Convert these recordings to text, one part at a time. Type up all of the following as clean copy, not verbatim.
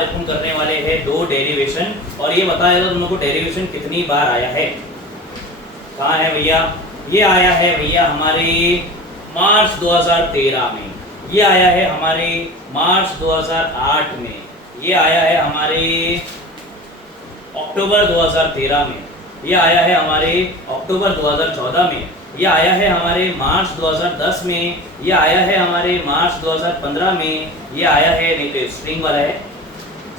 अपन करने वाले हैं दो डेरिवेशन और ये बताएगा तुम लोग को डेरिवेशन कितनी बार आया है। कहाँ है भैया? ये आया है भैया हमारे मार्च 2013 में, ये आया है हमारे मार्च 2008 में, ये आया है हमारे अक्टूबर 2013 में, ये आया है हमारे अक्टूबर 2014 में, ये आया है हमारे मार्च 2010 में, ये आया है हमारे मार्च 2015 में, ये आया है नहीं तो स्ट्रिंग वाला है,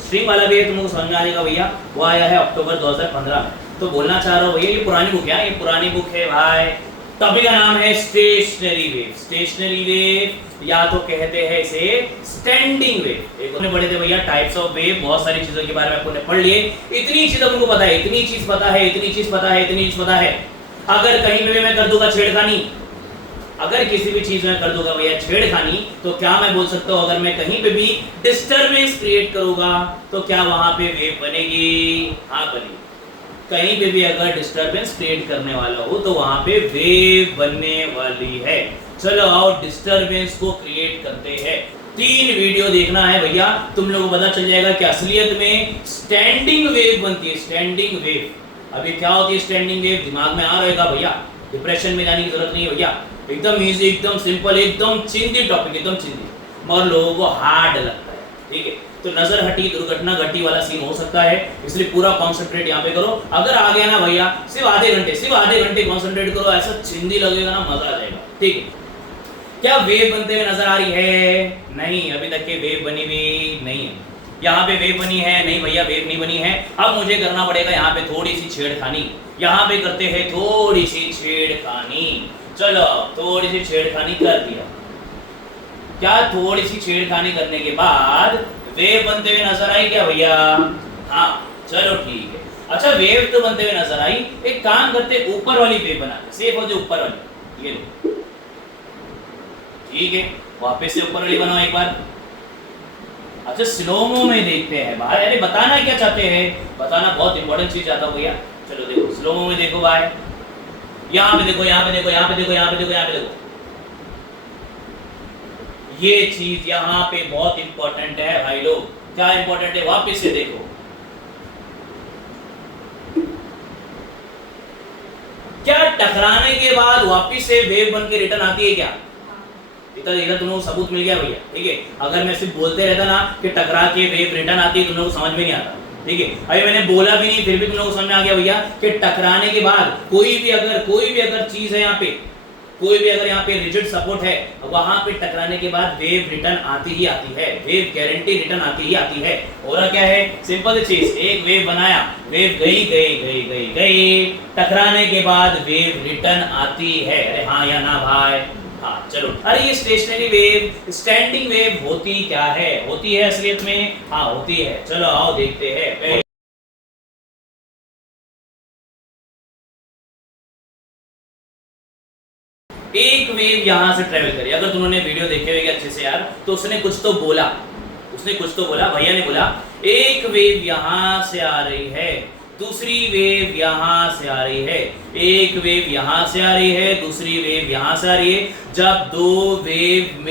स्ट्रिंग वाला भी है तुमको समझ में आ जाएगा भैया, वो आया है अक्टूबर 2015 में। तो बोलना चाह रहा हूँ भैया ये पुरानी बुक है, ये पुरानी बुक है भाई। टॉपिक का नाम है स्टेशनरी वेव। स्टेशनरी वेव या तो कहते हैं इसे स्टैंडिंग वेव। एक अपने पढ़े थे भैया टाइप्स ऑफ वेव, बहुत सारी चीजों के बारे में आपने पढ़ लिए। इतनी चीज आपको पता है, इतनी चीज पता है, इतनी चीज पता है, इतनी चीज पता है। अगर कहीं पे भी मैं कर दूंगा छेड़खानी, अगर किसी भी चीज में कर दूंगा भैया छेड़खानी, तो क्या मैं बोल सकता हूँ अगर मैं कहीं पे भी डिस्टरबेंस क्रिएट करूंगा तो क्या वहां पे वेव बनेगी? हाँ बनेगी। कहीं पे भी अगर डिस्टरबेंस क्रिएट करने वाला हो तो वहां पे वेव बनने वाली है। चलो आओ डिस्टरबेंस को क्रिएट करते हैं। 3 वीडियो देखना है भैया, तुम लोगों को पता चल जाएगा कि असलियत में स्टैंडिंग वेव बनती है। स्टैंडिंग वेव अभी क्या होती है? स्टैंडिंग वेव दिमाग में आ रहेगा भैया, डिप्रेशन में जाने की जरूरत नहीं है भैया, एकदम इजी, एकदम सिंपल, एकदम चिंदी टॉपिक, एकदम चिंदी, मगर लोगों को हार्ड लगता है। ठीक है, तो नजर हटी दुर्घटना घटी वाला सीन हो सकता है, इसलिए पूरा कॉन्सेंट्रेट यहाँ पे करो। अगर आ गया ना भैया सिर्फ आधे घंटे कॉन्सेंट्रेट करो, ऐसा चिंदी लगेगा ना, मजा आ जाएगा। ठीक है, क्या वेव बनते हुए नजर आ रही है? नहीं, अभी तक के वेव बनी हुई नहीं है। यहाँ पे वेव बनी है? नहीं भैया वेव नहीं बनी है। अब मुझे करना पड़ेगा यहाँ पे थोड़ी सी छेड़खानी। यहाँ पे करते हैं थोड़ी सी छेड़खानी। चलो थोड़ी सी छेड़खानी कर दिया। क्या थोड़ी सी छेड़खानी करने के बाद वेव बनते हुए नजर आई क्या भैया? हाँ चलो ठीक है। अच्छा वेव तो बनते हुए नजर आई, एक काम करते ऊपर वाली वेव बनाते, सेफ हो जाए ऊपर वाली, ये लो। ठीक है, वापस से ऊपर वाली बनाओ एक बार। अच्छा स्लोमो में देखते हैं भाई। अरे बताना क्या चाहते हैं? बताना बहुत इंपॉर्टेंट चीज आता है भैया। चलो देखो स्लोमो में देखो भाई, यहाँ पे देखो, यहाँ पे देखो, यहाँ पे देखो, यहाँ पे देखो, यहाँ पे देखो। ये चीज यहाँ पे बहुत इंपॉर्टेंट है भाई लोग। क्या इंपॉर्टेंट है? वापस से देखो। क्या टकराने के बाद वापस से वेव बन के रिटर्न आती है क्या? इतना तुम लोगों को सबूत मिल गया भैया। ठीक है, अगर मैं सिर्फ बोलते रहता ना कि टकरा के वेव रिटर्न आती है, तुम लोगों को समझ में नहीं आता। ठीक है, अभी मैंने बोला भी नहीं फिर भी तुम लोगों को समझ में आ गया भैया कि टकराने के बाद कोई भी अगर चीज है यहाँ पे, कोई भी अगर यहाँ पे रिजिड सपोर्ट है, वहां पे टकराने के बाद वेव रिटर्न आती ही आती है। वेव गारंटी रिटर्न आती ही आती है। और क्या है? सिंपल चीज, एक वेव बनाया, वेव गई गई गई गई गई, टकराने के बाद वेव रिटर्न आती है। अरे हाँ या ना भाई? हाँ चलो। अरे ये स्टेशनरी वेव, स्टैंडिंग वेव होती क्या है? होती है असलियत में? हाँ होती है। चलो आओ देखते हैं। एक वेव यहां से ट्रेवल करी। अगर तुमने वीडियो देखे होंगे अच्छे से यार, तो उसने कुछ तो बोला, भैया ने बोला एक वेव यहां से आ रही है, दूसरी वेव यहां से आ रही है, एक वेव यहां से आ रही है, दूसरी वेव यहां से आ रही है। जब दो वेव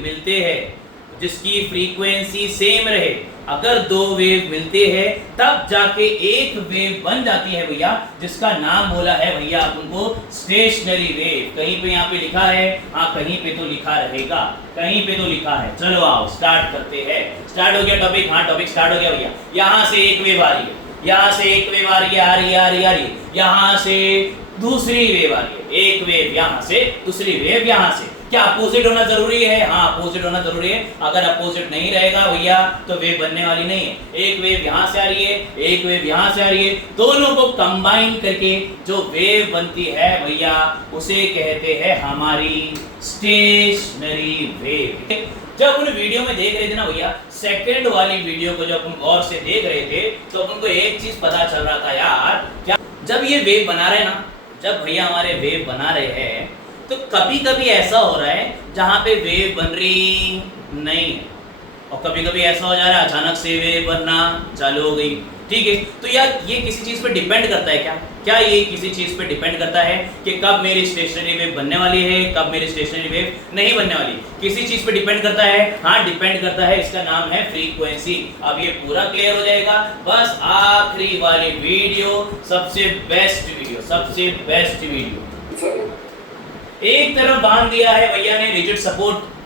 मिलते हैं जिसकी फ्रीक्वेंसी सेम रहे, अगर दो वेव मिलते हैं तब जाके एक वेव बन जाती है भैया, जिसका नाम बोला है भैया अपन को स्टेशनरी वेव। कहीं पे यहाँ पे लिखा है? हाँ कहीं पे तो लिखा रहेगा, कहीं पे तो लिखा है। चलो आओ स्टार्ट करते हैं। स्टार्ट हो गया टॉपिक? हाँ टॉपिक स्टार्ट हो गया भैया। यहाँ से एक वेव आ रही है, यहाँ से एक वेव आ रही है, आ रही है, यहाँ से दूसरी वेव आ रही है, एक वेव यहाँ से, दूसरी वेव यहाँ से। क्या अपोजिट होना जरूरी है? हाँ अपोजिट होना जरूरी है। अगर अपोजिट नहीं रहेगा भैया तो वेव बनने वाली नहीं है। एक वेव यहाँ से आ रही है, एक वेव यहाँ से आ रही है, दोनों को कंबाइन करके जो वेव बनती है भैया उसे कहते हैं हमारी स्टेशनरी वेव। जब अपन वीडियो में देख रहे थे ना भैया, सेकंड वाली वीडियो को जब अपन गौर से देख रहे थे तो अपन को एक चीज पता चल रहा था यार, क्या जब ये वेव बना रहे ना, जब भैया हमारे वेव बना रहे हैं, तो कभी कभी ऐसा हो रहा है जहां पे वेव बन रही नहीं है, और कभी कभी ऐसा हो जा रहा है अचानक से वेव बनना चालू हो गई। ठीक है। तो यार ये किसी चीज पे डिपेंड करता है क्या? क्या ये किसी चीज पे डिपेंड करता है कि कब मेरी स्टेशनरी वेव बनने वाली है, कब मेरी स्टेशनरी वेव नहीं बनने वाली? किसी चीज पे डिपेंड करता है, हाँ डिपेंड करता है। इसका नाम है फ्रीक्वेंसी। अब ये पूरा क्लियर हो जाएगा। बस आखिरी वाली वीडियो सबसे बेस्ट वीडियो, सबसे बेस्ट वीडियो। एक तरफ बांध दिया है भैया ने रिजिड सपोर्ट,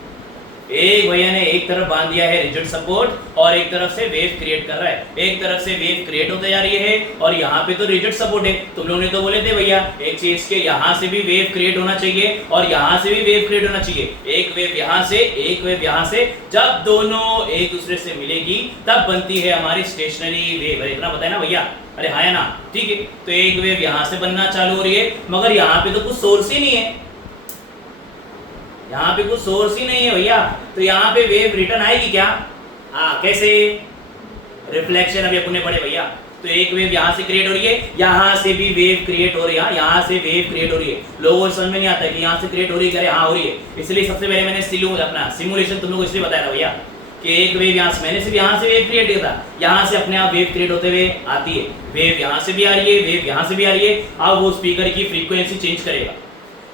भैया ने एक तरफ बांध दिया है रिजिड सपोर्ट और एक तरफ से वेव क्रिएट कर रहा है। एक तरफ से वेव क्रिएट होते जा रही है और यहाँ पे तो रिजिड सपोर्ट है। तुम लोगों ने तो बोले थे भैया एक चीज के यहाँ से भी वेव क्रिएट होना चाहिए और यहाँ से भी वेव क्रिएट होना चाहिए। एक वेव यहाँ से, एक वेव यहाँ से, जब दोनों एक दूसरे से मिलेगी तब बनती है हमारी स्टेशनरी वेव। इतना पता है ना भैया? अरे हाँ या ना? ठीक है। तो एक वेव यहाँ से बनना चालू हो रही है मगर यहाँ पे तो कुछ सोर्स ही नहीं है, यहाँ पे कुछ सोर्स ही नहीं है भैया। तो यहाँ पे वेव रिटर्न आएगी क्या? हाँ कैसे? रिफ्लेक्शन अभी अपने पढ़े भैया। तो एक वेव यहाँ से क्रिएट हो रही है, यहाँ से भी वेव क्रिएट हो रही है, यहाँ से वेव क्रिएट हो रही है। लोगों को समझ में नहीं आता है कि यहाँ से क्रिएट हो रही है, हाँ हो रही है। इसलिए सबसे पहले मैंने अपना सिमुलेशन तुम लोगों को इसलिए बताया था भैया कि एक वेव यहाँ से, मैंने सिर्फ यहाँ से वेव क्रिएट किया था, यहाँ से अपने आप वेव क्रिएट होते हुए आती है। वेव यहाँ से भी आ रही है, वेव यहाँ से भी आ रही है। अब वो स्पीकर की फ्रीक्वेंसी चेंज करेगा,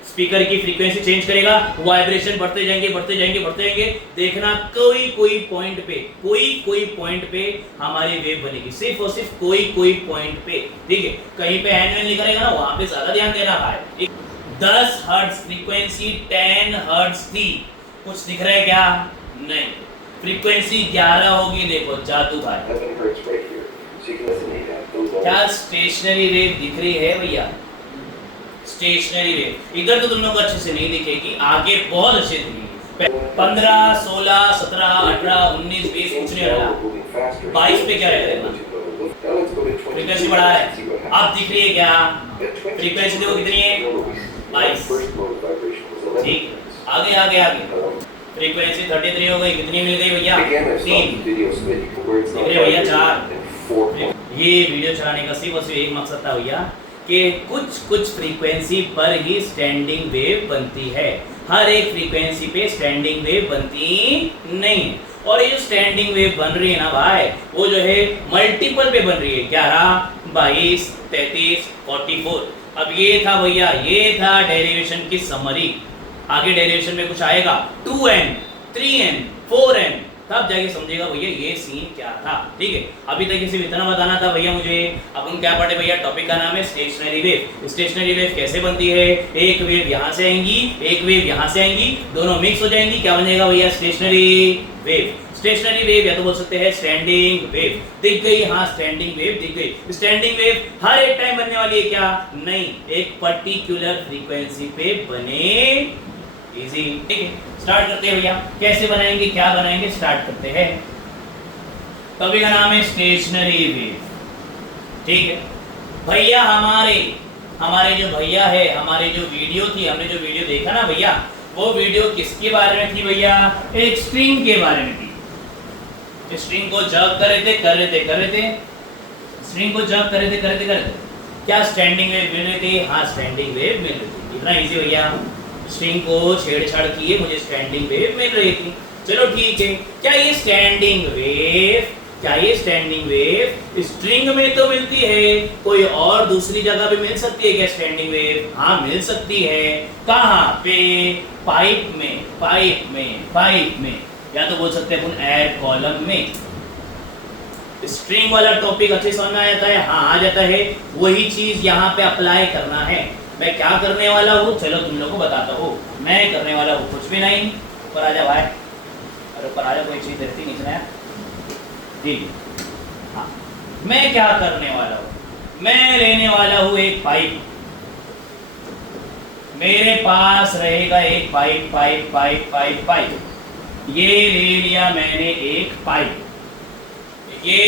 स्पीकर की फ्रीक्वेंसी चेंज करेगा, वाइब्रेशन बढ़ते जाएंगे बढ़ते जाएंगे बढ़ते जाएंगे। देखना कोई पॉइंट पे, कोई पॉइंट पे हमारी वेव बनेगी, सिर्फ और सिर्फ कोई पॉइंट पे। ठीक है, कहीं पे एन लिखा रहेगा ना, वहां पे ज्यादा ध्यान देना है। 10 हर्ट्ज फ्रीक्वेंसी 10 हर्ट्ज थी, कुछ दिख रहा है क्या? नहीं। फ्रीक्वेंसी 11 होगी, देखो जादू भाई। क्या स्टेशनरी वेव दिख रही है भैया? स्टेशनरी वेव इधर तो तुम लोग अच्छे से नहीं दिखेगी, आगे बहुत अच्छे दिखेगी। 15, 16, 17, 18, 19, 20 कुछ नहीं रहा, 22 पे क्या रहेगा? फ्रीक्वेंसी बढ़ा है। अब दिख रही है क्या? फ्रीक्वेंसी देखो कितनी है? 22। ठीक, आगे आगे आगे फ्रीक्वेंसी 33 हो गई। कितनी मिल गई भैया? 3। दिख रही है भैया? 4। ये वीडियो चलाने का सिर्फ और सिर्फ एक मकसद था भैया कि कुछ फ्रीक्वेंसी पर ही स्टैंडिंग वेव बनती है, हर एक फ्रीक्वेंसी पे स्टैंडिंग वेव बनती नहीं। और ये जो स्टैंडिंग वेव बन रही है ना भाई, वो जो है मल्टीपल पे बन रही है। 11, 22, 33, 44। अब ये था भैया, ये था डेरिवेशन की समरी। आगे डेरिवेशन में कुछ आएगा 2n, 3n, 4n, तब जाके समझेगा भैया ये सीन क्या था। ठीक है, अभी तक सिर्फ इतना बताना था भैया मुझे। अपन क्या पढ़े भैया? टॉपिक का नाम है स्टेशनरी वेव। स्टेशनरी वेव कैसे बनती है? एक वेव यहाँ से आएंगी, एक वेव यहाँ से आएंगी, दोनों मिक्स हो जाएंगी, क्या बनेगा भैया? Stationary wave. स्टेशनरी वेव या तो बोल सकते हैं स्टैंडिंग वेव। दिख गई? हाँ स्टैंडिंग वेव दिख गई। स्टैंडिंग वेव हर एक टाइम बनने वाली है क्या? नहीं, एक पर्टिकुलर फ्रीक्वेंसी पे बने। इजी। ठीक है, स्टार्ट करते हैं भैया। कैसे बनाएंगे, क्या बनाएंगे, स्टार्ट करते हैं। टॉपिक का नाम है स्टेशनरी वेव। ठीक है भैया, हमारे जो भैया है, हमारे जो वीडियो थी, हमने जो वीडियो देखा ना भैया, वो वीडियो किसके बारे में थी भैया? एक स्ट्रिंग के बारे में थी। स्ट्रिंग को जग कर रहे थे, स्ट्रिंग को जग कर रहे थे। क्या स्टैंडिंग वेव मिल रही थी? हाँ स्टैंडिंग वेव मिल रही थी। इतना इजी भैया। स्ट्रिंग को छेड़छाड़ किए, मुझे स्टैंडिंग वेव मिल रही थी। चलो ठीक है, क्या ये स्टैंडिंग वेव स्ट्रिंग में तो मिलती है, कोई और दूसरी जगह भी मिल सकती है क्या स्टैंडिंग वेव? हाँ मिल सकती है। कहाँ पे? पाइप में, या तो बोल सकते हैं अपन एयर कॉलम में। स्ट्रिंग वाला टॉपिक अच्छे समझ में आ जाता है? हाँ आ जाता है। वही चीज यहाँ पे अप्लाई करना है। मैं क्या करने वाला हूँ, चलो तुम लोगों को बताता हूँ। मैं करने वाला हूँ कुछ भी नहीं। ऊपर आजा भाई, अरे ऊपर आजा, कोई चीज देखती नहीं है जी। हाँ, मैं क्या करने वाला हूँ? मैं लेने वाला हूँ एक पाइप। मेरे पास रहेगा एक पाइप। ये ले लिया मैंने एक पाइप। ये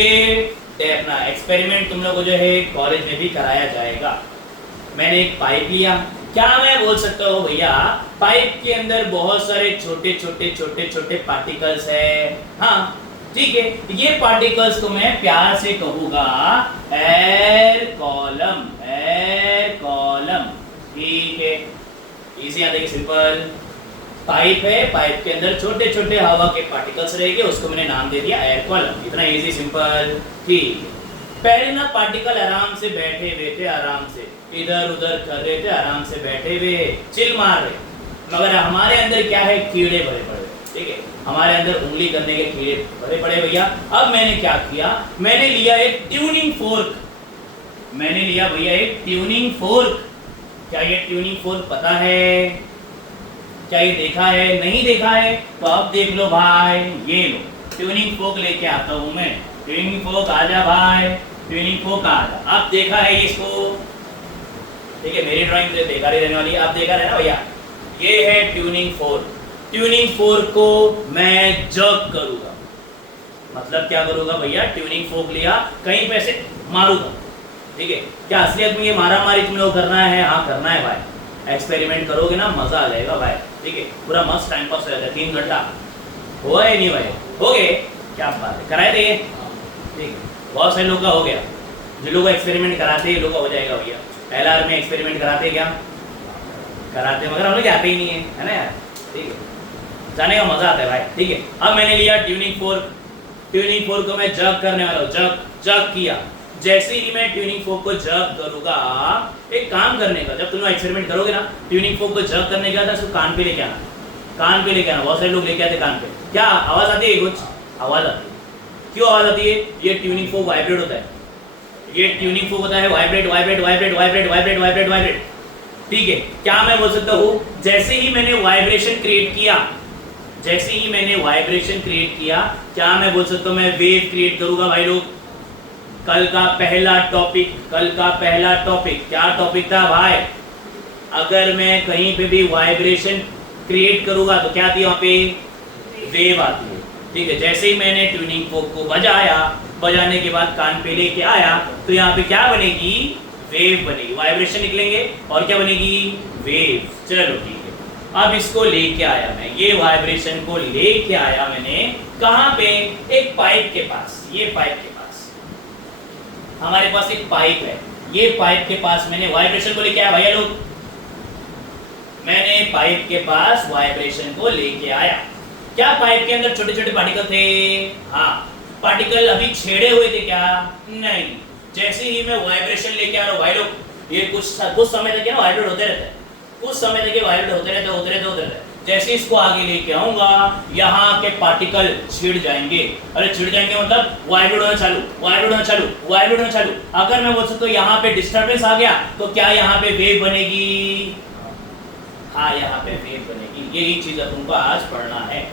अपना एक्सपेरिमेंट तुम लोगों को जो है कॉलेज में भी कराया जाएगा। मैंने एक पाइप लिया। क्या मैं बोल सकता हूँ भैया, पाइप के अंदर बहुत सारे छोटे पार्टिकल्स है। हाँ ठीक है, ये पार्टिकल्स को मैं प्यार से कहूँगा एयर कॉलम। ठीक है, इजी आता है, सिंपल। पाइप है, पाइप के अंदर छोटे हवा के पार्टिकल्स रहेंगे, उसको मैंने नाम दे दिया एयर कॉलम। इतना इजी सिंपल। ठीक है, पहले ना पार्टिकल आराम से बैठे हुए थे, आराम से इधर उधर कर रहे थे, आराम से बैठे हुए चिल मार रहे, मगर हमारे अंदर क्या है, कीड़े भरे पड़े। ठीक है, हमारे अंदर उंगली करने के कीड़े भरे पड़े भैया। अब मैंने क्या किया, मैंने लिया एक ट्यूनिंग फोर्क, मैंने लिया भैया एक ट्यूनिंग फोर्क। क्या ये ट्यूनिंग फोर्क पता है, क्या ये देखा है, नहीं देखा है? तो अब देख लो भाई, ये लो ट्यूनिंग फोर्क लेके आता हूं मैं। ट्यूनिंग फोर्क आजा भाई, ट्यूनिंग फोर्क आजा। अब देखा है इसको, ठीक है, मेरी ड्राइंग से देखा रहने वाली, आप देखा रहे ना भैया, ये है ट्यूनिंग फोर्क। ट्यूनिंग फोर्क को मैं जग करूंगा, मतलब क्या करूंगा भैया, ट्यूनिंग फोर्क लिया, कहीं पे से मारूंगा। ठीक है, क्या असलियत में ये मारा मारी तुम लोग करना है? हाँ करना है भाई, एक्सपेरिमेंट करोगे ना मजा आ जाएगा भाई। ठीक है, पूरा मस्त टाइम पास हो जाएगा, 3 घंटा हुआ है नहीं भाई, हो गए, क्या बात है, कराए थे। ठीक है, बहुत सारे लोग का हो गया, जो लोग एक्सपेरिमेंट कराते हैं लोग का हो जाएगा भैया। LR में एक्सपेरिमेंट कराते हैं क्या? कराते हैं, मगर हम लोग जाते ही नहीं है ना यार। ठीक है, जाने का मजा आता है भाई। ठीक है, अब मैंने लिया ट्यूनिंग फोर्क, ट्यूनिंग फोर्क को मैं जग करने वाला हूँ, जग जग किया। जैसे ही मैं ट्यूनिंग फोर्क को जग करूंगा, एक काम करने का, जब तुम एक्सपेरिमेंट करोगे ना, ट्यूनिंग फोर्क को जग करने का था, उसको कान पे लेके आना, कान पे लेके आना। बहुत सारे लोग लेके आते कान पे, क्या आवाज आती है? कुछ आवाज आती है, क्यों आवाज आती है? ये ट्यूनिंग फोर्क वाइब्रेट होता है, ये ट्यूनिंग फोर्क होता है vibrate vibrate vibrate vibrate vibrate vibrate vibrate. ठीक है, क्या मैं बोल सकता हूँ, जैसे ही मैंने वाइब्रेशन क्रिएट किया, जैसे ही मैंने वाइब्रेशन क्रिएट किया, क्या मैं बोल सकता हूँ, मैं वेव क्रिएट करूंगा भाई लोग। कल का पहला टॉपिक, कल का पहला टॉपिक क्या टॉपिक था भाई? अगर मैं कहीं पे भी वाइब्रेशन क्रिएट करूंगा तो क्या आती है वहां पे? वेव आती है। ठीक है, जैसे ही मैंने ट्यूनिंग फोर्क को बजाया, बजाने के बाद कान पे लेके आया, तो यहाँ पे क्या बनेगी? वेव बनेगी, वाइब्रेशन निकलेंगे और क्या बनेगी? वेव। चलो ठीक है, अब इसको लेके आया मैं, ये वाइब्रेशन को लेके आया मैंने कहाँ पे? एक पाइप के पास, ये पाइप के पास, हमारे पास एक पाइप है, ये पाइप के पास मैंने वाइब्रेशन को लेके आया भैया लोग, मैंने पाइप के पास वाइब्रेशन को लेके आया। क्या पाइप के अंदर छोटे छोटे पार्टिकल थे? हाँ, पार्टिकल अभी छेड़े हुए थे क्या? नहीं। जैसे ही मैं वाइब्रेशन लेके आ रहा हूँ भाई लोग, ये कुछ समय तक वाइब्रेट होते रहता है, कुछ समय तक वाइब्रेट होते रहते होते रहते होते रहते। जैसे इसको आगे लेके आऊंगा, यहाँ के पार्टिकल छिड़ जाएंगे। अरे छिड़ जाएंगे मतलब वाइब्रेट होना चालू, वाइब्रेट होना चालू, वाइब्रेट होना चालू। अगर मैं बोल सकता हूँ यहाँ पे डिस्टर्बेंस आ गया, तो क्या यहाँ पे वेव बनेगी? हाँ, यहाँ पे वेव बनेगी। यही चीज तुमको आज पढ़ना है।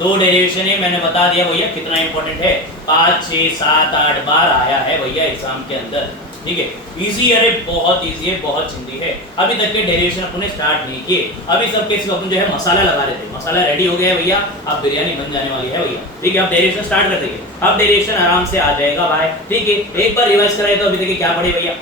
2 डेरिवेशन है, मैंने बता दिया भैया कितना इंपॉर्टेंट है। 5, 6, 7, 8 बार आया है भैया एग्जाम के अंदर। ठीक है, इजी, अरे बहुत इजी है, बहुत चिंदी है। अभी तक के डेरिवेशन अपने स्टार्ट नहीं किए, अभी सबके अपन जो है मसाला लगा रहे थे। मसाला रेडी हो गया है भैया, अब बिरयानी बन जाने वाली है भैया। ठीक है, अब डेरिवेशन स्टार्ट कर देंगे, अब डेरिवेशन आराम से आ जाएगा भाई। ठीक है, एक बार रिवाइज कराए तो अभी तक क्या पढ़े भैया?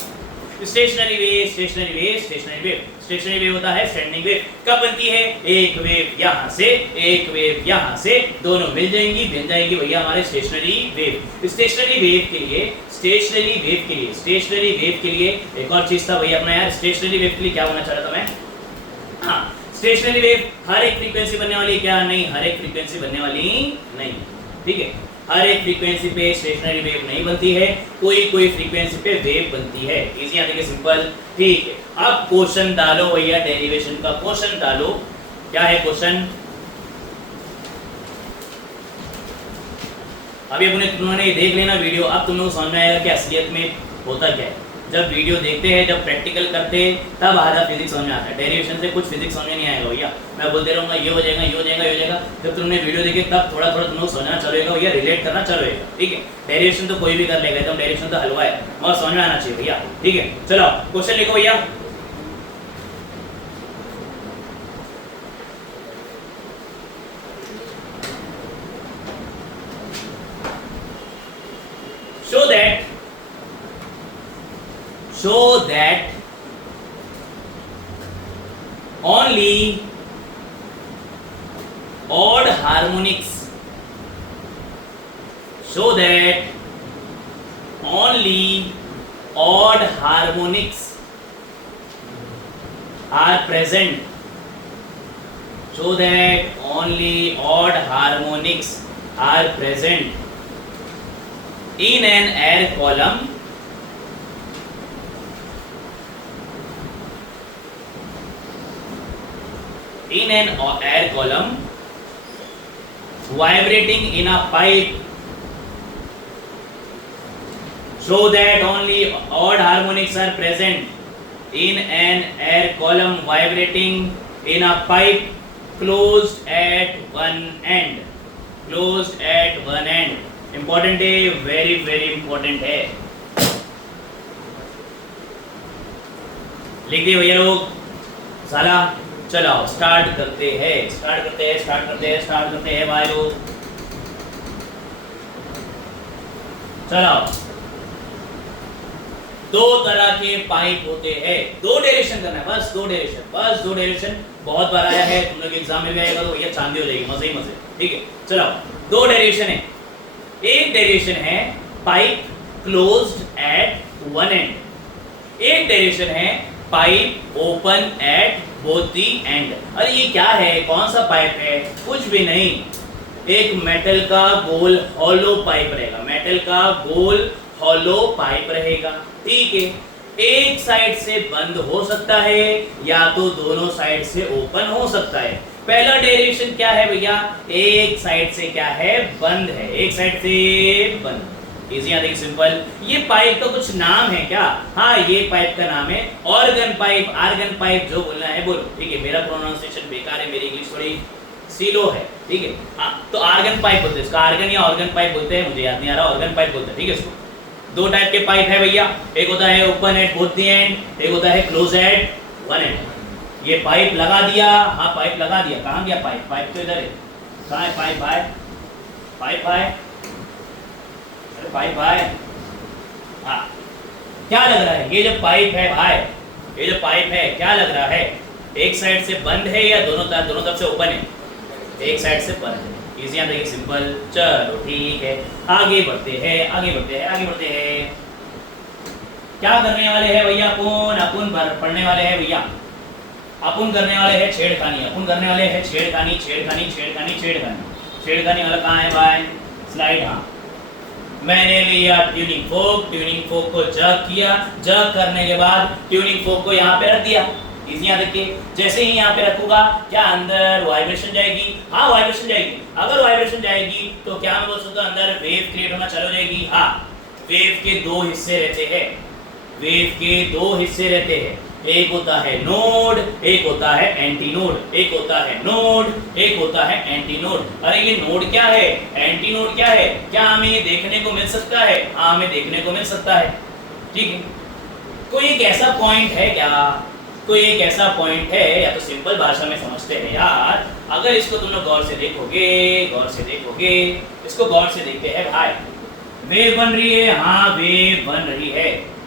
Stationary wave, stationary wave, stationary wave. Stationary wave होता है स्टैंडिंग वेव। कब बनती है? एक वेव यहाँ से, एक वेव यहाँ से, दोनों मिल जाएंगी, बन जाएंगी भैया हमारे स्टेशनरी वेव। स्टेशनरी वेव के लिए, स्टेशनरी वेव के लिए, स्टेशनरी वेव के लिए एक और चीज था भैया अपना यार। स्टेशनरी वेव के लिए क्या होना चाह रहा था मैं? हाँ, स्टेशनरी वेव हर एक फ्रीक्वेंसी बनने वाली, क्या नहीं? हर एक फ्रीक्वेंसी बनने वाली नहीं। ठीक है, हर एक फ्रीक्वेंसी पे स्टेशनरी वेव नहीं बनती है, कोई कोई फ्रीक्वेंसी पे वेव बनती है। इजी यानी कि सिंपल। ठीक है, अब क्वेश्चन डालो भैया, डेरिवेशन का क्वेश्चन डालो। क्या है क्वेश्चन? अभी अपने तुमने देख लेना वीडियो, अब तुम लोग समझ में आएगा कि असलियत में होता क्या है। जब वीडियो देखते हैं, जब प्रैक्टिकल करते हैं, तब आधा फिजिक्स समझ में आता है। डेरिवेशन से कुछ फिजिक्स समझ में नहीं आएगा भैया, मैं बोलते रहूँगा ये हो जाएगा, ये हो जाएगा, ये हो जाएगा। जब तुमने वीडियो देखे तब थोड़ा थोड़ा तुम लोग समझना चलेगा भैया, रिलेट करना चलेगा। ठीक है, डेरिवेशन तो कोई भी कर लेगा, एकदम डेरिवेशन तो हलवा है, और समझ में आना चाहिए भैया। ठीक है, चलो क्वेश्चन लिखो भैया। show that only odd harmonics, show that only odd harmonics are present, show that only odd harmonics are present in an air column in an air column vibrating in a pipe so that only odd harmonics are present in an air column vibrating in a pipe closed at one end. Closed at one end. Important है, very very important है. लिख दिए भैया लोग. साला चलो start करते हैं भाई लोग. चलो, दो तरह के पाइप होते हैं. दो डेरिवेशन करना है, बस दो डेरिवेशन. बहुत बार आया है, तुम लोग एग्जाम में भी आएगा तो भैया चांदी हो जाएगी, मजे ही मजे. ठीक है, चलो दो डेरिवेशन है. एक डेरिवेशन है pipe closed eight one and. एक डेरिवेशन है pipe open at both the and. अरे ये क्या है, कौन सा पाइप है? कुछ भी नहीं, एक मेटल का गोल हॉलो पाइप रहेगा. मेटल का गोल हॉलो पाइप रहेगा. ठीक है, एक साइड से बंद हो सकता है या तो दोनों साइड से ओपन हो सकता है. पहला डेरिवेशन क्या है भैया? एक साइड से क्या है? बंद है. एक साइड से बंद. इजी है, देखिए सिंपल. ये पाइप का कुछ नाम है क्या? हाँ, ये पाइप का नाम है ऑर्गन पाइप. आर्गन पाइप जो बोलना है बोलो. ठीक है, मेरा प्रोनाउंसिएशन बेकार है, मेरी इंग्लिश थोड़ी सीलो है. ठीक है, हाँ तो आर्गन पाइप बोलते हैं इसका. आर्गन या ऑर्गन पाइप बोलते हैं, मुझे याद नहीं आ रहा. ऑर्गन पाइप बोलते हैं. ठीक है, इसको दो टाइप के पाइप है भैया. एक होता है open at both the end, एक होता है क्लोज एट वन एंड. ये पाइप लगा दिया. हाँ पाइप लगा दिया. कहाँ गया पाइप? पाइप तो इधर है. कहाँ है पाइप भाई? पाइप भाई, अरे पाइप भाई. हाँ, क्या लग रहा है? ये जो पाइप है भाई, ये जो पाइप है क्या लग रहा है? एक साइड से बंद है या दोनों तरफ से ओपन है? एक साइड से बंद है. इजी देखिए सिंपल. चलो ठीक है, आगे बढ़ते हैं. क्या करने वाले हैं भैया? अपन पढ़ने वाले हैं भैया. अपन करने वाले हैं छेड़खानी. छेड़खानी वाला कहाँ है भाई? स्लाइड. हाँ, मैंने लिया ट्यूनिंग फोक को जग किया. जग करने के बाद ट्यूनिंग फोक को यहाँ पे रख दिया. इसी यहाँ देखिए, जैसे ही यहाँ पे रखूंगा क्या अंदर वाइब्रेशन जाएगी? हाँ वाइब्रेशन जाएगी. अगर वाइब्रेशन जाएगी तो क्या मैं बोल सकता हूँ अंदर वेव क्रिएट होना चालू हो जाएगी. हाँ, वेव के दो हिस्से रहते हैं. एक होता है नोड, एक होता है एंटी नोड. अरे ये नोड क्या है, एंटी नोड क्या है? क्या हमें ये देखने को मिल सकता है? हाँ, हमें देखने को मिल सकता है. ठीक है, कोई एक ऐसा पॉइंट है क्या? कोई एक ऐसा पॉइंट है या तो सिंपल भाषा में समझते हैं यार. अगर इसको तुम लोग गौर से देखोगे, इसको गौर से देखते हैं भाई. वेव बन रही है. हाँ वेव बन रही है.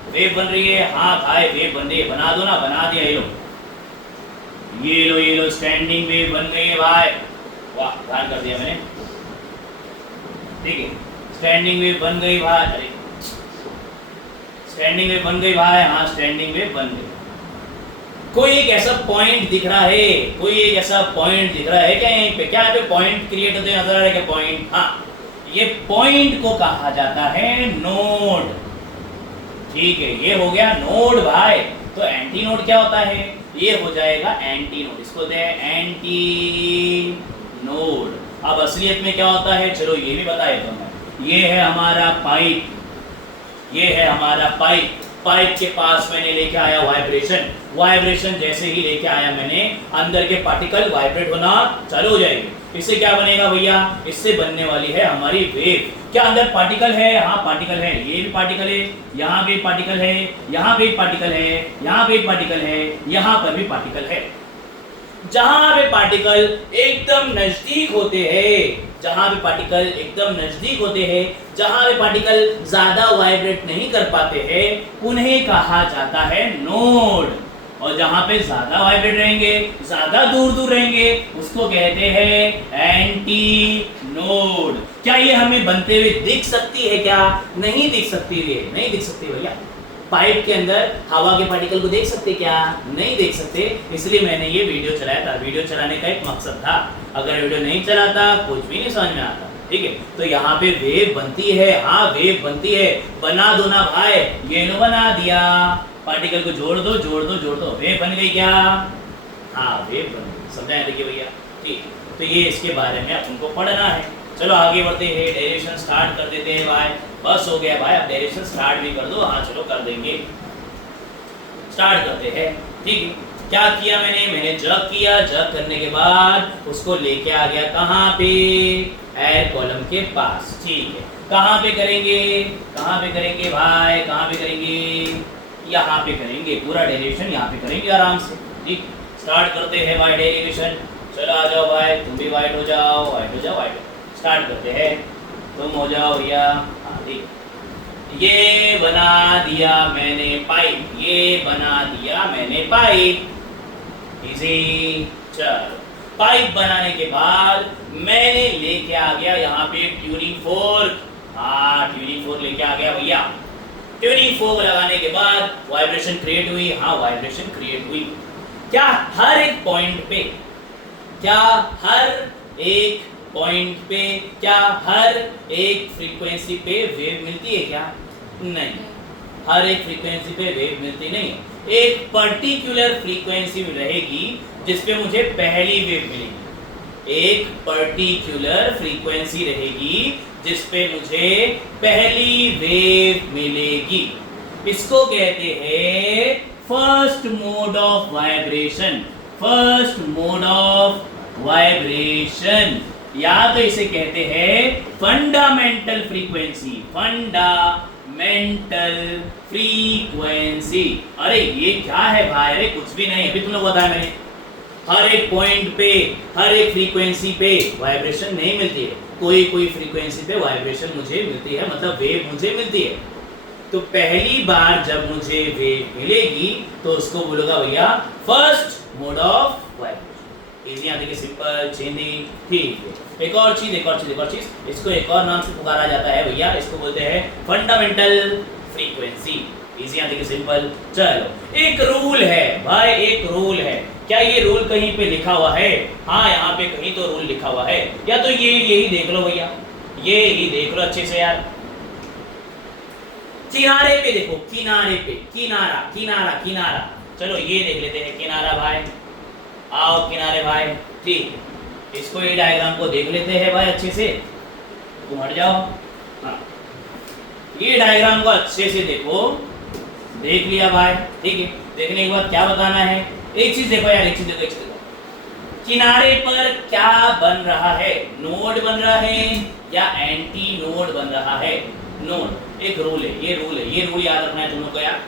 हाँ भाई वेव बन रही है. बना दो ना, बना दिया. ये लो स्टैंडिंग वेव बन गई है भाई. वाह, ध्यान कर दिया मैंने. ठीक है, स्टैंडिंग वेव बन गई भाई. अरे स्टैंडिंग वेव बन गई भाई. हाँ स्टैंडिंग वेव बन गई. कोई एक ऐसा पॉइंट दिख रहा है क्या यहीं पे? क्या यहाँ पे पॉइंट क्रिएट होते नजर आ रहा है क्या? पॉइंट. हाँ, ये पॉइंट को कहा जाता है नोड. ठीक है, ये हो गया नोड भाई. तो एंटी नोड क्या होता है? ये हो जाएगा एंटी नोड. इसको दे एंटी नोड. अब असलियत में क्या होता है चलो ये भी बता देता हूं. ये है हमारा पाइप. पाइप के पास मैंने लेके आया वाइब्रेशन. जैसे ही लेके आया मैंने, अंदर के पार्टिकल वाइब्रेट होना चालू हो जाएंगे. इससे क्या बनेगा भैया? इससे बनने वाली है हमारी वेव. क्या अंदर पार्टिकल है? हाँ पार्टिकल है. ये भी पार्टिकल है, यहाँ भी पार्टिकल है, यहाँ भी पार्टिकल है, यहाँ भी पार्टिकल है, यहाँ पर भी पार्टिकल है. जहां पे पार्टिकल एकदम नजदीक होते हैं, जहां पे पार्टिकल ज्यादा वाइब्रेट नहीं कर पाते हैं, उन्हें कहा जाता है नोड. और जहां पे ज्यादा वाइब्रेट रहेंगे, ज्यादा दूर रहेंगे, उसको कहते हैं एंटी नोड. क्या ये हमें बनते हुए दिख सकती है क्या? नहीं दिख सकती भैया. पाइप के अंदर हवा के पार्टिकल को देख सकते क्या? नहीं देख सकते. इसलिए मैंने ये वीडियो चलाया था. वीडियो चलाने का एक मकसद था. अगर वीडियो नहीं चलाता कुछ भी नहीं समझ में आता. ठीक है, तो यहाँ पे वेव बनती है. हाँ वेव बनती है. बना दो ना भाई. ये लो बना दिया. पार्टिकल को जोड़ दो. वेव बन गई क्या? हाँ वेव बन गई. समझाए देखिए भैया, ठीक। तो ये इसके बारे में अपन को पढ़ना है। चलो आगे बढ़ते हैं, डेरिवेशन स्टार्ट कर देते हैं भाई। बस हो गया भाई, अब डेरिवेशन स्टार्ट भी कर दो। हाँ चलो कर देंगे, स्टार्ट करते हैं, ठीक है। क्या किया मैंने जग किया, जग करने के बाद उसको लेके आ गया कहाँ पे, एयर कॉलम के पास, ठीक है। कहाँ पे करेंगे, कहाँ पे करेंगे भाई, कहाँ पे करेंगे, यहाँ पे करेंगे। पूरा डेरिवेशन यहाँ पे करेंगे आराम से, ठीक। स्टार्ट करते हैं भाई डेरिवेशन। चलो आ जाओ भाई, तुम भी वाइट हो जाओ, वाइट हो जाओ, वाइट हो। स्टार्ट करते हैं, तुम हो जाओ भैया, हाँ ठीक। ये बना दिया मैंने पाइप, ये बना दिया मैंने पाइप, इजी। चलो पाइप बनाने के बाद मैंने लेके आ गया यहाँ पे ट्यूनिंग फोर्क। हाँ ट्यूनिंग फोर्क लेके आ गया भैया। ट्यूनिंग फोर्क लगाने के बाद वाइब्रेशन क्रिएट हुई। हाँ वाइब्रेशन क्रिएट हुई। क्या हर एक पॉइंट पे, क्या हर एक पॉइंट पे, क्या हर एक फ्रीक्वेंसी पे वेव मिलती है क्या? नहीं, हर एक फ्रीक्वेंसी पे वेव मिलती नहीं। एक पर्टिकुलर फ्रीक्वेंसी रहेगी जिसपे मुझे पहली वेव मिलेगी। एक पर्टिकुलर फ्रीक्वेंसी रहेगी जिसपे मुझे पहली वेव मिलेगी। इसको कहते हैं first mode of vibration. First mode of vibration, या तो इसे कहते हैं फंडामेंटल फ्रीक्वेंसी। Fundamental frequency. अरे ये क्या है भाई? अरे कुछ भी नहीं, अभी तुम लोग बताया मैंने। हर एक पॉइंट पे, हर एक फ्रीक्वेंसी पे वाइब्रेशन नहीं मिलती है। कोई कोई फ्रीक्वेंसी पे वाइब्रेशन मुझे मिलती है, मतलब वेव मुझे मिलती है। तो पहली बार जब मुझे वेव मिलेगी तो उसको बोलूंगा भैया first mode of vibration. Easy यहाँ देखिए, सिंपल चेंदी, ठीक है। एक और चीज, एक और चीज, एक और चीज, इसको एक और नाम से पुकारा जाता है भैया, इसको बोलते हैं फंडामेंटल फ्रीक्वेंसी। इजी यहाँ देखिए, सिंपल। चलो एक रूल है भाई, एक रूल है। क्या ये रूल कहीं पे लिखा हुआ है? हाँ यहाँ पे कहीं तो रूल लिखा हुआ है। या तो ये यही देख लो भैया, ये ही देख लो अच्छे से यार। किनारे पे देखो, किनारे पे, किनारा किनारा किनारा। चलो ये देख लेते हैं किनारा भाई। आओ किनारे भाई, ठीक। इसको ये डायग्राम को देख लेते हैं भाई अच्छे से। तुम हट जाओ। हाँ ये डायग्राम को अच्छे से देखो। देख लिया भाई, ठीक है। देखने के बाद क्या बताना है? एक चीज देखो यार, एक चीज देखो, एक चीज देखो। किनारे पर क्या बन रहा है? नोड बन रहा है या एंटी नोड बन रहा है? नोड। एक रूल है, ये रूल है, ये रूल याद रखना है तुम लोग को यार।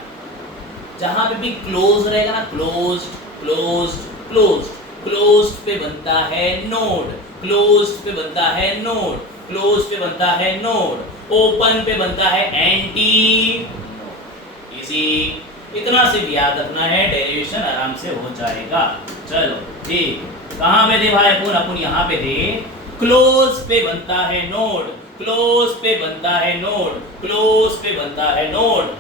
जहां पे भी क्लोज रहेगा ना, क्लोज्ड क्लोज्ड क्लोज्ड, क्लोज्ड पे बनता है नोड, क्लोज्ड पे बनता है नोड, क्लोज्ड पे बनता है नोड, ओपन पे बनता है एंटी नोड। इसी इतना से भी याद रखना है, डेरिवेशन आराम से हो जाएगा। चलो ठीक, कहाँ पे थे भाई अपन? अपन यहाँ पे थे। क्लोज पे बनता है नोड, क्लोज पे बनता है नोड, क्लोज पे बनता है नोड।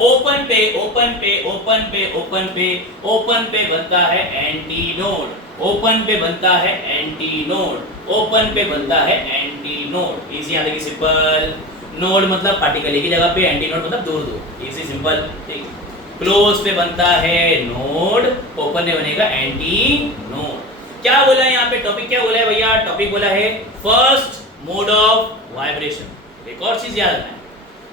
ओपन पे, ओपन पे, ओपन पे, ओपन पे, ओपन पे बनता है एंटी नोड, ओपन पे बनता है एंटी नोड, ओपन पे बनता है एंटी नोड। इजी यहाँ देखिए, सिंपल। नोड मतलब पार्टिकल एक ही जगह पे, एंटी नोड मतलब दूर दूर। इजी सिंपल, ठीक। क्लोज पे बनता है नोड, ओपन पे बनेगा एंटी नोड। क्या बोला है यहाँ पे? टॉपिक क्या बोला है भैया? टॉपिक बोला है फर्स्ट मोड ऑफ वाइब्रेशन। एक और चीज याद रखना है,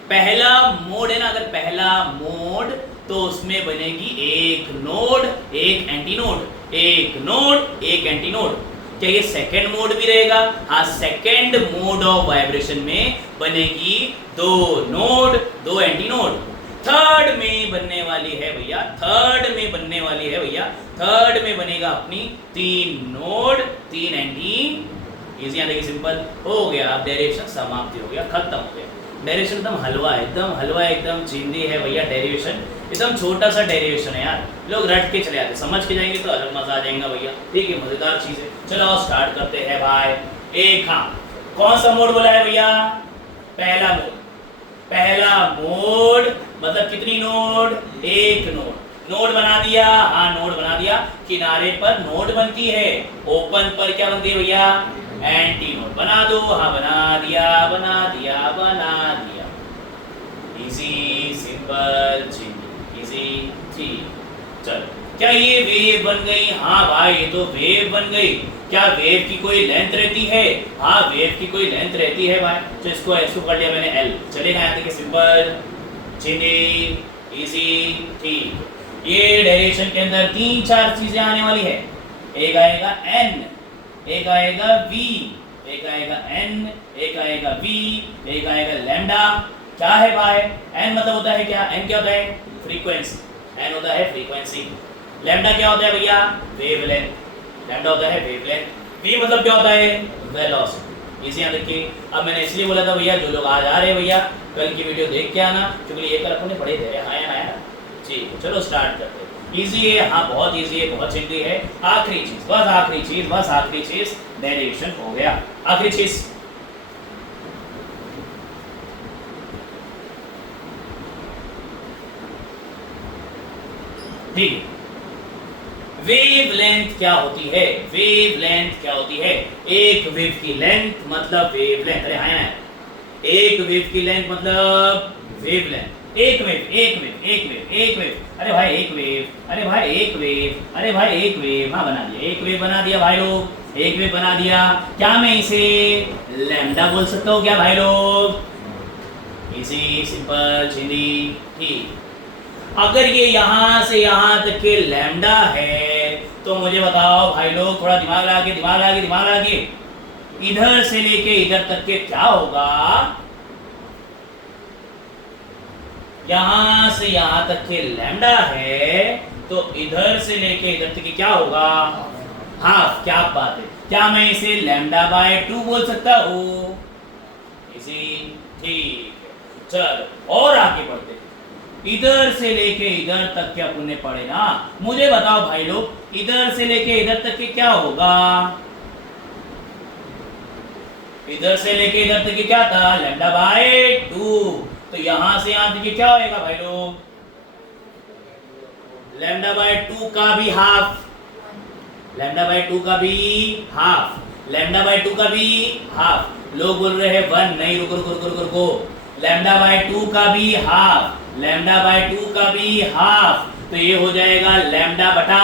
पहला मोड है ना, अगर पहला मोड तो उसमें बनेगी एक नोड एक एंटी नोड, एक नोड एक एंटी नोड। क्या ये सेकंड मोड भी रहेगा? हाँ, सेकंड मोड ऑफ वाइब्रेशन में बनेगी दो नोड दो एंटी नोड। थर्ड में बनने वाली है भैया, थर्ड में बनने वाली है भैया, थर्ड में बनेगा अपनी तीन नोड तीन एंटी। इजी यहाँ देखिए, सिंपल हो गया। अब डेरिवेशन समाप्ति हो गया, खत्म हो गया। डेरिवेशन एकदम हलवा है, एकदम हलवा है, एकदम चिंदी है भैया। डेरिवेशन एकदम छोटा सा डेरिवेशन है यार, लोग रट के चले जाते, समझ के जाएंगे तो अलग मजा आ जाएगा भैया। ठीक है, मजेदार चीज है। चलो आओ स्टार्ट करते हैं भाई। एक, हाँ कौन सा मोड बोला है भैया? पहला मोड। पहला मोड मतलब कितनी नोड? एक नोड। नोड बना दिया, हाँ नोड बना दिया। किनारे पर नोड बनती है, ओपन पर क्या बनती है भैया? Anti node. बना दो, हाँ बना दिया बना दिया बना दिया। इजी सिंपल इजी, ठीक। चलो क्या ये वेव बन गई? हाँ भाई ये तो वेव बन गई। क्या वेव की कोई लेंथ रहती है? हाँ वेव की कोई लेंथ रहती है भाई। तो इसको कर लिया मैंने एल। चलेगा यहाँ तक सिंपल, चिंदी, इजी, ठीक। ये डेरिवेशन के अंदर 3-4 चीजें आने वाली है। एक आएगा एन, एक आएगा वी, एक आएगा एन, एक आएगा वी, एक आएगा लैम्डा। क्या है भाई? एन मतलब होता है क्या? एन क्या होता है? फ्रीक्वेंसी। एन होता है फ्रीक्वेंसी। लैम्डा क्या होता है भैया? वेवलेंथ। लैम्डा होता है वेवलेंथ। वी मतलब क्या होता है? वेलोसिटी। इसी यहाँ देखिए। अब मैंने इसलिए बोला था भैया जो लोग आज आ रहे हैं भैया कल की वीडियो देख के आना, क्योंकि ये कल अपन ने पढ़े थे। आया ठीक है, चलो स्टार्ट करते हैं। इजी है, हाँ बहुत इजी है, बहुत सिंपल है। आखिरी चीज, बस आखिरी चीज, बस आखिरी चीज, डेरिवेशन हो गया। आखिरी चीज ठीक। वेवलेंथ क्या होती है? वेवलेंथ क्या होती है? एक वेव की लेंथ मतलब वेवलेंथ। अरे हाँ, एक वेव की लेंथ मतलब वेवलेंथ। एक वेव, एक वेव, एक वेव, एक वेव। अरे भाई एक वेव, अरे भाई एक वेव, अरे भाई एक वेव। हाँ बना दिया, एक वेव बना दिया भाई लोग, एक वेव बना दिया। क्या मैं इसे लैम्डा बोल सकता हूँ क्या भाई लोग? इसी सिंपल चिंदी, ठीक। अगर ये यहां से यहां तक के लैम्डा है तो मुझे बताओ भाई लोग, थोड़ा दिमाग लगा के, दिमाग लगा के, दिमाग लगा के, इधर से लेके इधर तक के क्या होगा? यहां से यहां तक के लैम्डा है तो इधर से लेके इधर तक के क्या होगा? हाफ। क्या बात है? क्या मैं इसे लैम्डा बाय 2 बोल सकता हूं? इसी ठीक है। चलो और आगे बढ़ते हैं। इधर से लेके इधर तक क्या पुण्य पड़े ना? मुझे बताओ भाई लोग, इधर से लेके इधर तक के क्या होगा? इधर से लेके इधर तक के क्या था? Lambda by 2। तो यहां से यहां तक क्या होएगा भाई लोग? लैम्डा बाय 2 का भी हाफ, लैम्डा बाय 2 का भी हाफ, लैम्डा बाय 2 का भी हाफ। लोग बोल रहे हैं 1 नहीं, रुको रुको रुको रुको। लैम्डा बाय 2 का भी हाफ, लैम्डा बाय 2 का भी हाफ। तो ये हो जाएगा लैम्डा बटा,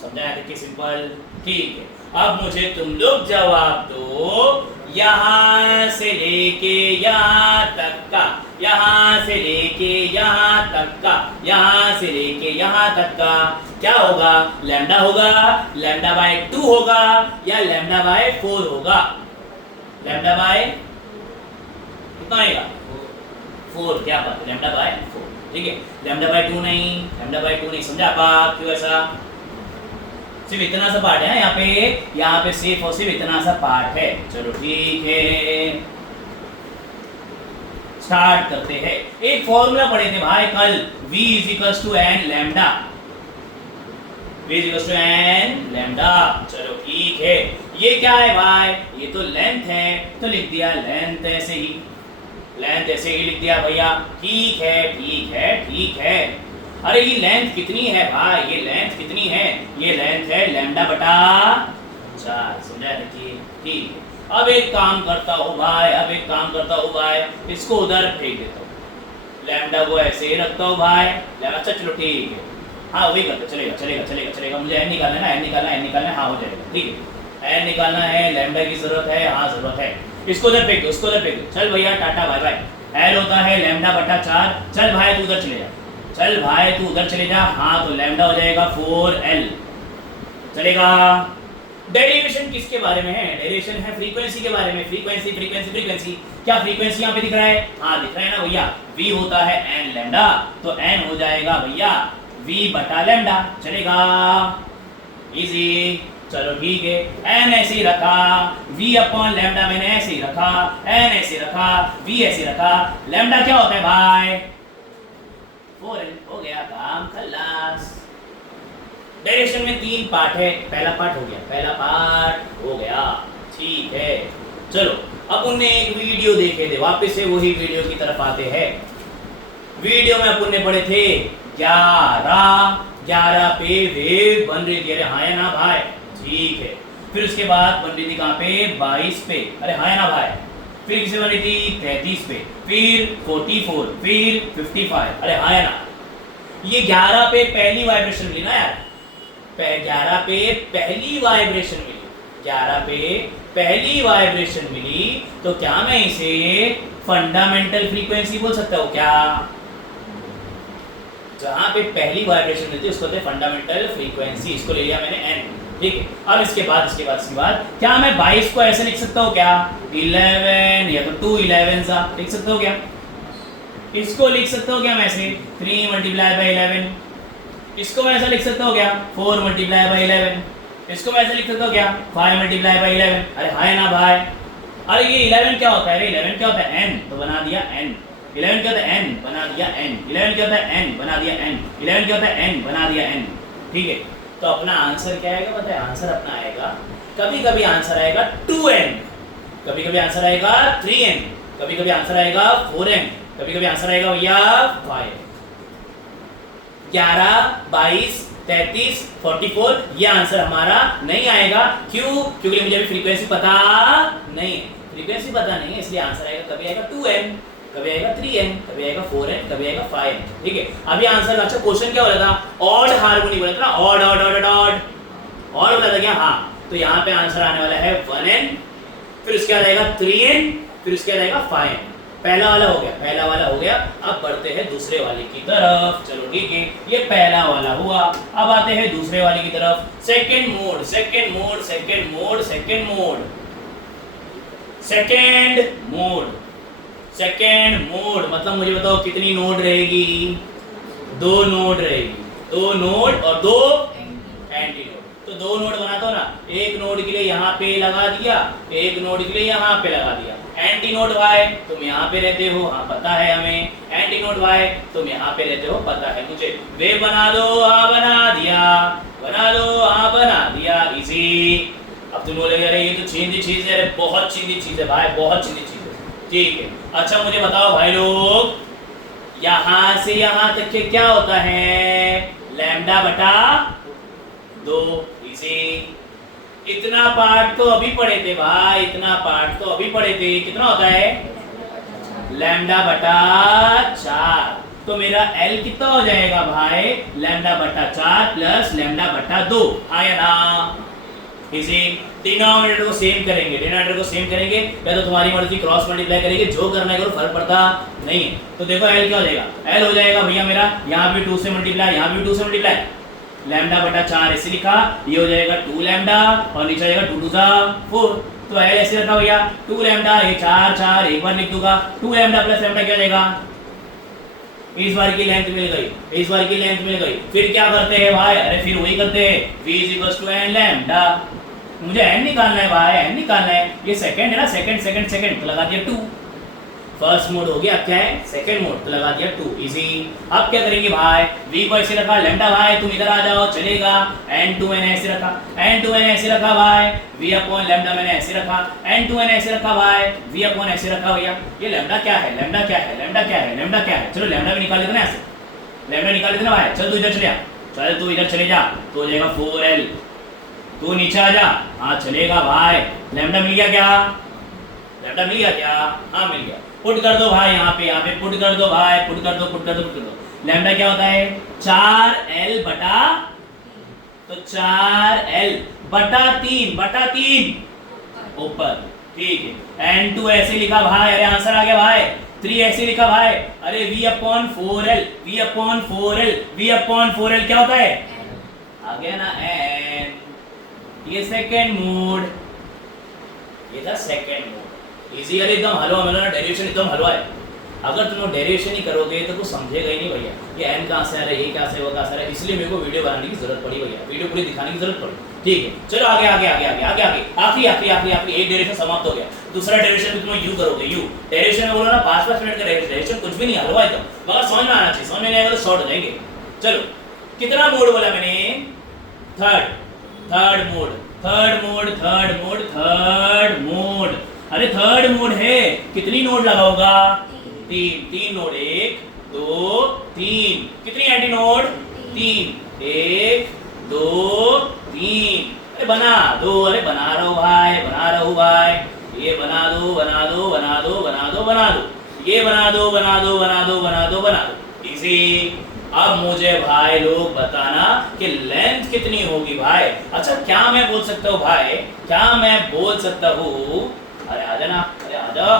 समझाया देखिए सिंपल, ठीक है। अब मुझे तुम लोग जवाब दो, यहां से लेके यहां तक का, यहां से लेके यहां तक का, यहां से लेके यहां तक का क्या होगा? लैम्डा होगा, लैम्डा बाय 2 होगा या लैम्डा बाय 4 होगा? लैम्डा बाय कितना आएगा? 4। क्या बात है? लैम्डा बाय 4, ठीक है। लैम्डा बाय 2 नहीं, लैम्डा बाय 2 नहीं। समझा आप? क्यों ऐसा? सिर्फ इतना सा पार्ट है यहाँ पे सिर्फ और सिर्फ इतना सा पार्ट है। चलो ठीक है, स्टार्ट करते हैं। एक फॉर्मूला पढ़े थे भाई कल, V = n lambda, V = n lambda. चलो ठीक है। ये क्या है भाई? ये तो लेंथ है, तो लिख दिया लेंथ ऐसे ही, लेंथ ऐसे ही लिख दिया भैया। ठीक है ठीक है ठीक है। अरे ये लेंथ कितनी है भाई? ये लेंथ कितनी है? ये लेंथ है लैम्डा बटा 4। समझा देखिए, ठीक है। अब एक काम करता हूँ भाई, अब एक काम करता हूँ भाई, इसको उधर फेंक देता हूँ, लैम्डा को ऐसे ही रखता हूँ भाई। अच्छा चलो ठीक है, हाँ वही करते, चलेगा चलेगा चलेगा चलेगा। मुझे एन निकालना है ना, एन निकालना है, एन निकालना है, हाँ हो जाएगा, ठीक है। एन निकालना है, लैम्डा की जरूरत है, हाँ जरूरत है। इसको उधर फेंक दो, उसको उधर फेंक दो। चल भैया टाटा बाय बाय। एल होता है लैम्डा बटा 4। चल भाई तू उधर चले जा, चल भाई तू उधर चले जा। हाँ तो लैम्डा हो जाएगा 4L, चलेगा। डेरिवेशन किसके बारे में है? डेरिवेशन है फ्रीक्वेंसी के बारे में। Frequency frequency frequency. क्या फ्रीक्वेंसी यहाँ पे दिख रहा है? हाँ दिख रहा है ना भैया। V होता है n लैम्डा, तो n हो जाएगा भैया V बटा लैम्डा। चलेगा, इजी। चलो ठीक है, n ऐसे ही रखा, V अपॉन लैम्डा मैंने ऐसे ही रखा, n ऐसे रखा, V ऐसे रखा। लैम्डा क्या होता है भाई? 4L। हो गया काम खल्लास। डेरिवेशन में 3 पार्ट है, पहला पार्ट हो गया, पहला पार्ट हो गया, ठीक है। चलो अब उनने एक वीडियो देखे थे, वापस से वही वीडियो की तरफ आते हैं। वीडियो में अपन ने पढ़े थे 11 पे वेव बन रही थी। अरे हाँ या ना भाई? ठीक है। फिर उसके बाद बन रही थी कहाँ पे? 22 पे। अरे हाँ या ना भाई? फिर किसे बन रही थी? 33 पे, फिर 44, फिर 55। अरे हाँ या ना? ये 11 पे पहली वाइब्रेशन मिली ना यार, 11 पे पहली वाइब्रेशन मिली, 11 पे पहली वाइब्रेशन मिली, तो क्या मैं इसे फंडामेंटल फ्रीक्वेंसी बोल सकता हूँ क्या? जहां पे पहली वाइब्रेशन मिलती है उसको कहते हैं फंडामेंटल फ्रीक्वेंसी, इसको ले लिया मैंने n, ठीक है। अब इसके बाद क्या मैं 22 को ऐसे लिख सकता हूँ क्या? 11 या तो 2 11 लिख सकता हूँ क्या? इसको लिख सकता हूँ क्या मैं ऐसे 3 × 11, इसको मैं ऐसा लिख सकता हूँ क्या 4 × 11, इसको मैं ऐसा लिख सकता हूँ क्या 5 × 11? अरे हाय ना भाई, अरे ये 11 क्या होता है? अरे 11 क्या होता है? n, तो बना दिया n। 11 क्या होता है? n, बना दिया n। 11 क्या होता है? n, बना दिया n। 11 क्या होता है? n, बना दिया n। ठीक है, तो अपना आंसर क्या आएगा पता है? आंसर अपना आएगा, कभी कभी आंसर आएगा 2n, कभी कभी आंसर आएगा 3n, कभी कभी आंसर आएगा 4n, कभी कभी आंसर आएगा भैया 5। 11, 22, 33, 44 ये आंसर हमारा नहीं आएगा। क्यों? क्योंकि मुझे अभी फ्रीक्वेंसी पता नहीं है, फ्रीक्वेंसी पता नहीं है, इसलिए आंसर आएगा, कभी आएगा 2n, कभी आएगा 3n, कभी आएगा 4n, कभी आएगा 5n। ठीक है, अभी आंसर, अच्छा क्वेश्चन क्या हो रहा था? ऑड हार्मोनी बोला था ना, odd odd odd odd odd बोला था क्या? हाँ, तो यहाँ पे आंसर आने वाला है 1n, फिर उसके बाद आएगा 3n, फिर उसके बाद आएगा 5n। पहला वाला हो गया, पहला वाला हो गया। अब बढ़ते हैं दूसरे वाले की तरफ। चलो ठीक है, ये पहला वाला हुआ, अब आते हैं दूसरे वाले की तरफ। Second mode, second mode, second mode, second mode, second mode, second mode मतलब मुझे बताओ कितनी नोड रहेगी? 2 नोड रहेगी, 2 नोड और 2 एंटी नोड। तो 2 नोड बनाता हो ना, एक नोड के लिए यहाँ पे लगा दिया, एक नोड के लिए यहाँ पे लगा दिया। एंटी नोड वाई तुम यहाँ पे रहते हो, हाँ पता है हमें। एंटी नोड वाई तुम यहाँ पे रहते हो, पता है मुझे। वे बना दो, हाँ बना दिया, बना दो, हाँ बना दिया, इजी। अब तुम बोलोगे अरे ये तो चींदी चीज है, अरे बहुत चींदी चीज है भाई, बहुत चींदी चीज है। ठीक है, अच्छा मुझे बताओ भाई लोग, यहाँ से यहाँ तक के क्या होता है? लैम्डा बटा 2, इजी। इतना पार्ट तो अभी पढ़े थे भाई, इतना पार्ट तो अभी पढ़े थे। कितना होता है? लैम्डा बटा 4। तो मेरा L कितना हो जाएगा भाई? लैम्डा बटा 4 प्लस लैम्डा बटा 2, आया ना? इसी डिनोमिनेटर को सेम करेंगे, डिनोमिनेटर को सेम करेंगे या तो तुम्हारी मर्जी क्रॉस मल्टीप्लाई करेंगे, जो करना है करो, फर्क पड़ता नहीं है। तो देखो L क्या हो जाएगा? L हो जाएगा भैया मेरा यहाँ भी 2 से मल्टीप्लाई, यहाँ भी 2 से मल्टीप्लाई, लैम्डा बटा 4 ऐसे लिखा, ये हो जाएगा 2 लैम्डा और नीचे आएगा 2 2 4। तो L ऐसे रखा भैया 2 लैम्डा, ये 4 4 एक बार लिख दूंगा, 2 लैम्डा प्लस लैम्डा क्या हो जाएगा? इस बार की लेंथ मिल गई, इस बार की लेंथ मिल गई। फिर क्या करते हैं भाई? अरे फिर वही करते हैं, v = n लैम्डा। मुझे n निकालना है भाई, n निकालना है। ये सेकंड है ना, सेकंड सेकंड सेकंड, तो लगा दिया 2। फर्स्ट मोड हो गया, अब क्या है? सेकंड मोड, तो लगा दिया 2, इजी। अब क्या करेंगे भाई? v को ऐसे रखा, लैम्डा भाई तुम इधर आ जाओ, चलेगा। n2 मैंने ऐसे रखा, n2 मैंने ऐसे रखा भाई, v लैम्डा मैंने ऐसे रखा, n2 मैंने ऐसे रखा भाई, v ऐसे रखा भैया। ये लैम्डा क्या है? लैम्डा क्या है? लैम्डा क्या है? लैम्डा क्या है? चलो लैम्डा भी निकाल लेते ना ऐसे, लैम्डा निकाल लेते ना भाई। चल तू इधर चले जा, चल तू इधर चले जा, तो हो जाएगा 4l। तू नीचे आ जा, हाँ चलेगा भाई। लैम्डा मिल गया क्या? लैम्डा मिल गया क्या? हाँ मिल गया। पुट कर दो भाई, यहाँ पे पुट कर दो भाई, पुट कर दो, पुट कर दो, पुट कर दो। लैम्डा क्या होता है? 4l बटा, तो 4l बटा 3 ऊपर, ठीक है। n2 ऐसे लिखा भाई, अरे आंसर आ गया भाई। 3 ऐसे लिखा भाई, अरे v/4l, v/4l, v/4l क्या होता है? आ गया ना n। ये सेकंड मोड, ये था सेकंड मोड, इजी। अरे एकदम हलवा मिला ना, डेरिवेशन एकदम हलवा है। अगर तुम लोग डेरिवेशन ही करोगे तो कुछ समझेगा ही नहीं भैया, ये n कहाँ से आ रहा है, ये कहाँ से, वो कहाँ से आ रहा है। इसलिए मेरे को वीडियो बनाने की जरूरत पड़ी भैया, वीडियो पूरी दिखाने की जरूरत पड़ी। ठीक है, चलो आगे आगे आगे आगे आगे आगे, आखिरी आखिरी आखिरी आखिरी, एक डेरिवेशन समाप्त हो गया। दूसरा डेरिवेशन भी तुम यू करोगे, यू डेरिवेशन में बोलो ना 5-5 मिनट का डेरिवेशन, कुछ भी नहीं, हलवा एकदम, मगर समझ में आना चाहिए। समझ में नहीं आएगा तो शॉर्ट हो जाएंगे। चलो कितना मोड बोला मैंने? Third mode, third mode, third mode, third mode. अरे थर्ड मोड है, कितनी नोड लगाओगा? 3 नोड, 1 2 3। कितनी एंटी नोड? 3, 1 2 3। अरे बना दो, अरे बना रहा हूँ भाई, बना रहा हूँ भाई। ये बना दो, बना दो, बना दो, बना दो, बना दो, ये बना दो, बना दो, बना दो, बना दो, बना दो, इजी। अब मुझे भाई लोग बताना कि लेंथ कितनी होगी भाई। अच्छा क्या मैं बोल सकता हूँ भाई, क्या मैं बोल सकता हूँ, अरे आजा ना, अरे आजा,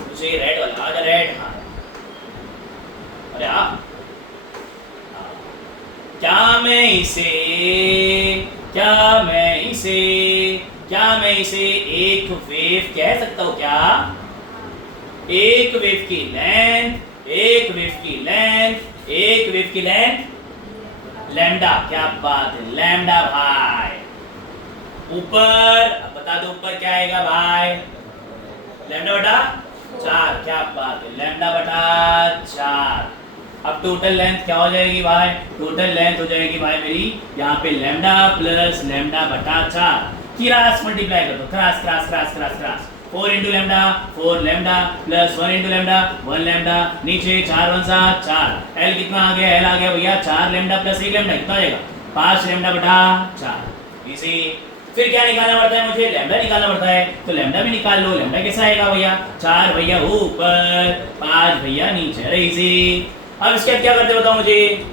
मुझे रेड वाला आजा, रेड, हाँ अरे आ, क्या मैं इसे क्या मैं इसे क्या मैं इसे एक वेव कह सकता हूँ क्या? एक वेव की लेंथ, एक वेव की लेंथ, एक वेव की लेंथ लैम्डा। क्या बात है, लैम्डा भाई। ऊपर अब बता दो ऊपर क्या आएगा भाई, लैम्डा बटा 4। क्या बात है, लैम्डा बटा 4। अब टोटल लेंथ क्या हो जाएगी भाई, टोटल लेंथ हो जाएगी भाई मेरी यहाँ पे लैम्डा प्लस लैम्डा बटा 4। क्रॉस मल्टीप्लाई कर दो, cross cross cross cross cross, 4 into lambda, 4 lambda plus 1 into lambda, 1 lambda, नीचे 4 1 7 4। एल कितना आ गया, एल आ गया भैया 4 लैम्डा प्लस 1 लैम्डा, कितना आ जाएगा 5 लैम्डा बटा 4। इसी फिर क्या निकालना पड़ता है मुझे, लैम्डा निकालना पड़ता है, तो लैम्डा भी निकाल लो। लैम्डा कैसा आएगा भैया, 4 भैया ऊपर, 5 भैया नीचे। अरे इजी। अब इसके क्या करते बताओ मुझे,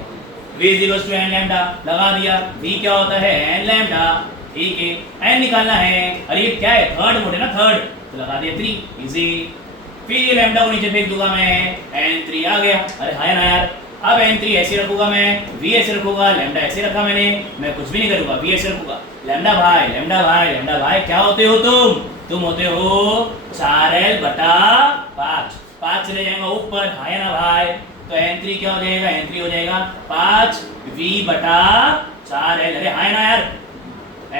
v equals to n lambda लगा दिया, v क्या होता है n लैम्डा, ठीक है, n निकालना है। अरे ये क्या है, थर्ड मोड है ना, थर्ड, तो लगा दिया 3, इजी। फिर ये लैम्डा को नीचे फेंक दूंगा मैं, n3 आ गया। अरे हाय ना यार, अब n3 ऐसे रखूंगा मैं, v ऐसे रखूंगा, लैम्डा ऐसे रखा मैंने, मैं कुछ भी नहीं करूंगा, v ऐसे रखूंगा। लैम्डा भाई, लैम्डा भाई, लैम्डा भाई क्या होते हो तुम होते हो 4l बटा 5। 5 चले जाएगा ऊपर, हाय ना भाई, तो n3 क्या हो जाएगा, n3 हो जाएगा 5v बटा 4l। अरे हाय ना यार,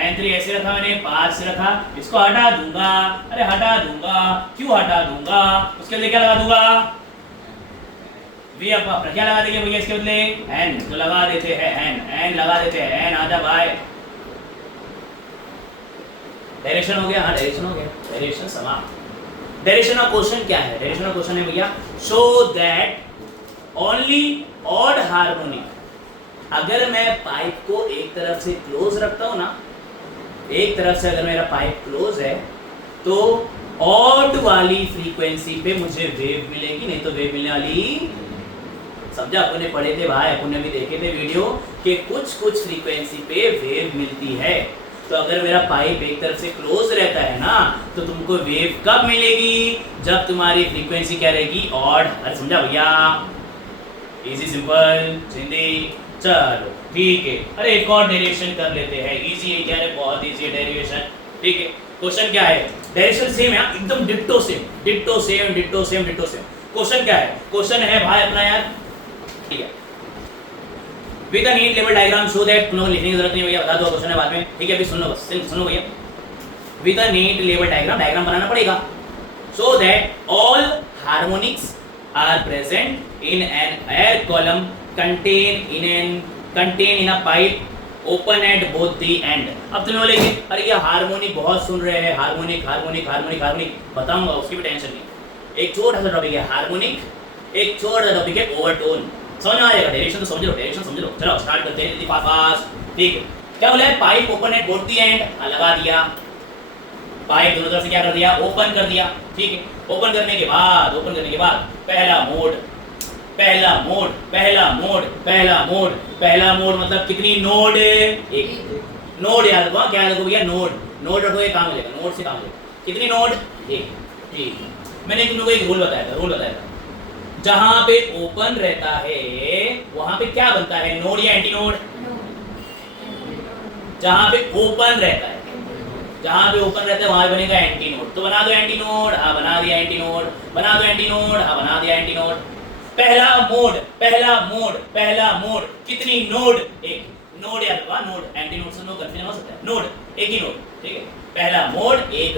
n3 ऐसे रखा मैंने, 5 से रखा, इसको हटा दूंगा। अरे हटा दूंगा, क्यों हटा दूंगा, उसके लिए क्या लगा दूंगा, v अपना क्या लगा देंगे भैया इसके बदले, n, तो लगा देते हैं n लगा देते हैं n। आजा भाई, डायरेक्शन हो गया, हाँ डायरेक्शन हो गया, डायरेक्शन समाप्त। डायरेक्शन का क्वेश्चन क्या है, डायरेक्शन का क्वेश्चन है भैया, show that only odd harmonic, अगर मैं पाइप को एक तरफ से क्लोज रखता हूं ना, एक तरफ से अगर मेरा पाइप क्लोज है, तो ऑड वाली फ्रीक्वेंसी पे मुझे वेव मिलेगी, नहीं तो वेव मिलने वाली, समझा, अपन ने पढ़े थे भाई, अपन ने भी देखे थे वीडियो कि कुछ कुछ फ्रीक्वेंसी पे वेव मिलती है। तो अगर मेरा पाइप एक तरफ से क्लोज रहता है ना, तो तुमको वेव कब मिलेगी, जब तुम्हारी फ्रीक्वेंसी क्या रहेगी, ऑड। अरे समझा भैया, इजी सिंपल हिंदी। चलो ठीक है, अरे एक और डेरिवेशन कर लेते हैं, इजी है क्या, बहुत इजी है डेरिवेशन, ठीक है। क्वेश्चन क्या है, डायरेक्शन सेम है एकदम, ditto same ditto same ditto same ditto same. Question क्या है, क्वेश्चन है भाई अपना यार, ठीक है, with a neat level diagram show that, तुम लोग लिखने की जरूरत नहीं भैया, बता दो क्वेश्चन है बाद में, ठीक है, अभी सुन लो बस, सुनो भैया। With a neat level diagram बनाना पड़ेगा, so that all harmonics are present in an air column contain in a pipe open at both the end। अब तुम बोलेंगे अरे ये हार्मोनिक बहुत सुन रहे हैं, हार्मोनिक हार्मोनिक हार्मोनिक हार्मोनिक, बताऊंगा उसकी भी टेंशन नहीं। एक छोटा सा टॉपिक है हार्मोनिक, एक छोटा सा टॉपिक है ओवरटोन, समझ में आएगा, डायरेक्शन तो समझ लो, डायरेक्शन समझ लो। चलो स्टार्ट करते हैं फास्ट, ठीक है। क्या बोला है, pipe open at both the end, लगा दिया, पाइप दोनों तरफ से क्या कर दिया, ओपन कर दिया, ठीक है। ओपन करने के बाद पहला मोड मतलब कितनी नोड, एक नोड याद रखो, क्या याद रखो भैया, नोड रखो, ये काम हो जाएगा, नोड से काम हो जाएगा। कितनी नोड, एक, ठीक। मैंने तुम लोगों को एक रूल बताया था, जहां पे ओपन रहता है वहां पे क्या बनता है, नोड या एंटी नोड, जहां पे ओपन रहता है वहां बनेगा एंटी नोड, तो बना दो एंटी नोड, हाँ बना दिया एंटी नोड, बना दो एंटी नोड, हाँ बना दिया एंटी नोड। पहला मोड कितनी नोड, एक नोड या नोड, एंटी नोड से नो कंफ्यूजन हो सकता है, नोड एक ही नोड, ठीक है। पहला मोड एक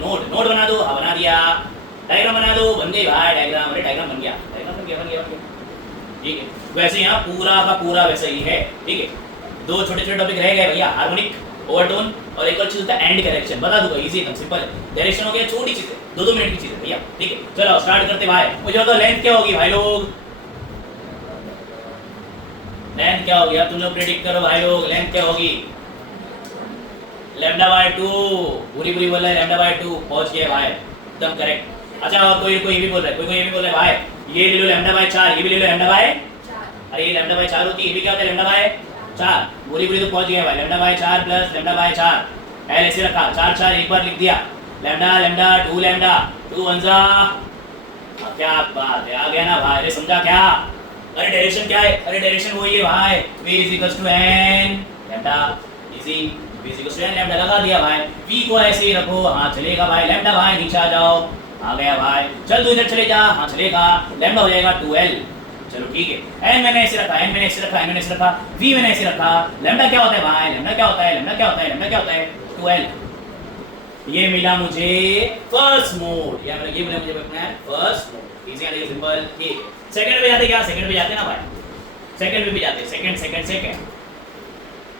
नोड, नोड बना दो, हाँ बना दिया। डायग्राम बना दो, बन गई भाई डायग्राम, अरे डायग्राम बन गया, ठीक है। वैसे यहाँ पूरा का पूरा वैसा ही है, ठीक है। दो छोटे टॉपिक रह गए भैया, हार्मोनिक, ओवरटोन, और एक और चीज होता है एंड करेक्शन, बता दूंगा, इजी एकदम सिंपल है। डायरेक्शन हो गया, छोटी चीज है, 2-2 मिनट की चीज है भैया, ठीक है। चलो स्टार्ट करते भाई, मुझे बताओ लेंथ क्या होगी भाई लोग, लेंथ क्या होगी, अब तुम लोग प्रेडिक्ट करो भाई लोग, लेंथ क्या होगी, लैम्डा बाय 2, पूरी बोला है लैम्डा बाय 2, पहुंच गए भाई, एकदम करेक्ट। अच्छा और कोई ये भी बोल रहा है, कोई ये भी बोल रहा है भाई ये ले लो लैम्डा बाय 4, ये भी ले लो लैम्डा बाय 4। अरे ये लैम्डा बाय 4 होती है, ये भी क्या होता है लैम्डा बाय 4। पूरी पूरी तो पहुंच गया भाई, lambda by 4 plus lambda by 4। L ऐसे रखा 4 4 एक बार लिख दिया, लैम्डा लैम्डा 2 लैम्डा 2 1 क्या बात है, आ गया ना भाई, अरे समझा क्या? अरे डायरेक्शन क्या है? अरे डायरेक्शन वही है भाई, v is equals to n lambda easy, v is equals to n lambda लगा दिया भाई। v को ऐसे ही रखो, हाँ चलेगा भाई, लैम्डा भाई नीचे आ जाओ, आ गया भाई, चल तू इधर चले जा, हाँ चलेगा, लैम्डा हो जाएगा 2l। चलो ठीक है, n मैंने ऐसे रखा, n मैंने ऐसे रखा, n मैंने ऐसे रखा, v मैंने ऐसे रखा, लैम्डा क्या होता है भाई, लैम्डा क्या होता है, लैम्डा क्या होता है, लैम्डा क्या होता है 2l। ये मिला मुझे फर्स्ट मोड, या ये मिला मुझे अपना फर्स्ट मोड, इजी है सिंपल। ठीक, सेकंड पे जाते क्या? सेकंड पे जाते ना भाई, सेकंड पे भी जाते, सेकंड सेकंड सेकंड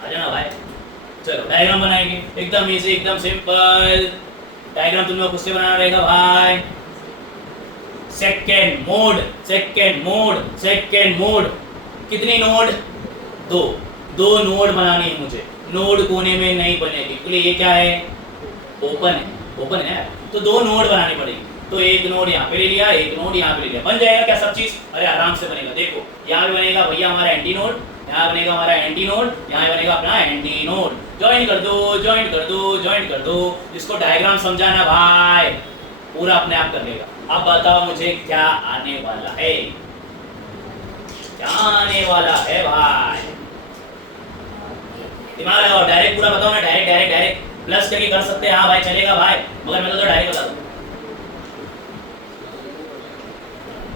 आ जाओ ना भाई। चलो डायग्राम बनाएंगे, एकदम इजी एकदम सिंपल डायग्राम तुम लोग खुद से बनाना रहेगा भाई। Second mode, second mode, second mode, कितनी नोड? दो नोड बनानी है मुझे, नोड कोने में नहीं बनेगी क्योंकि ये क्या है, ओपन है, ओपन है तो दो नोड बनानी पड़ेगी। तो एक नोड यहाँ पे ले लिया, एक नोड यहाँ पे ले लिया, बन जाएगा क्या सब चीज? अरे आराम से बनेगा, देखो यहाँ पे बनेगा भैया हमारा एंटी नोड, यहाँ बनेगा हमारा एंटी नोड, यहाँ बनेगा अपना एंटी नोड। ज्वाइन कर दो, ज्वाइन कर दो, ज्वाइन कर दो। इसको डायग्राम समझाना भाई, पूरा अपने आप कर लेगा। अब बताओ मुझे क्या आने वाला है, क्या आने वाला है भाई, दिमाग लगाओ, डायरेक्ट पूरा बताओ ना, डायरेक्ट डायरेक्ट डायरेक्ट प्लस करके कर सकते हैं, हाँ भाई चलेगा भाई, मगर मैं तो डायरेक्ट बता दूं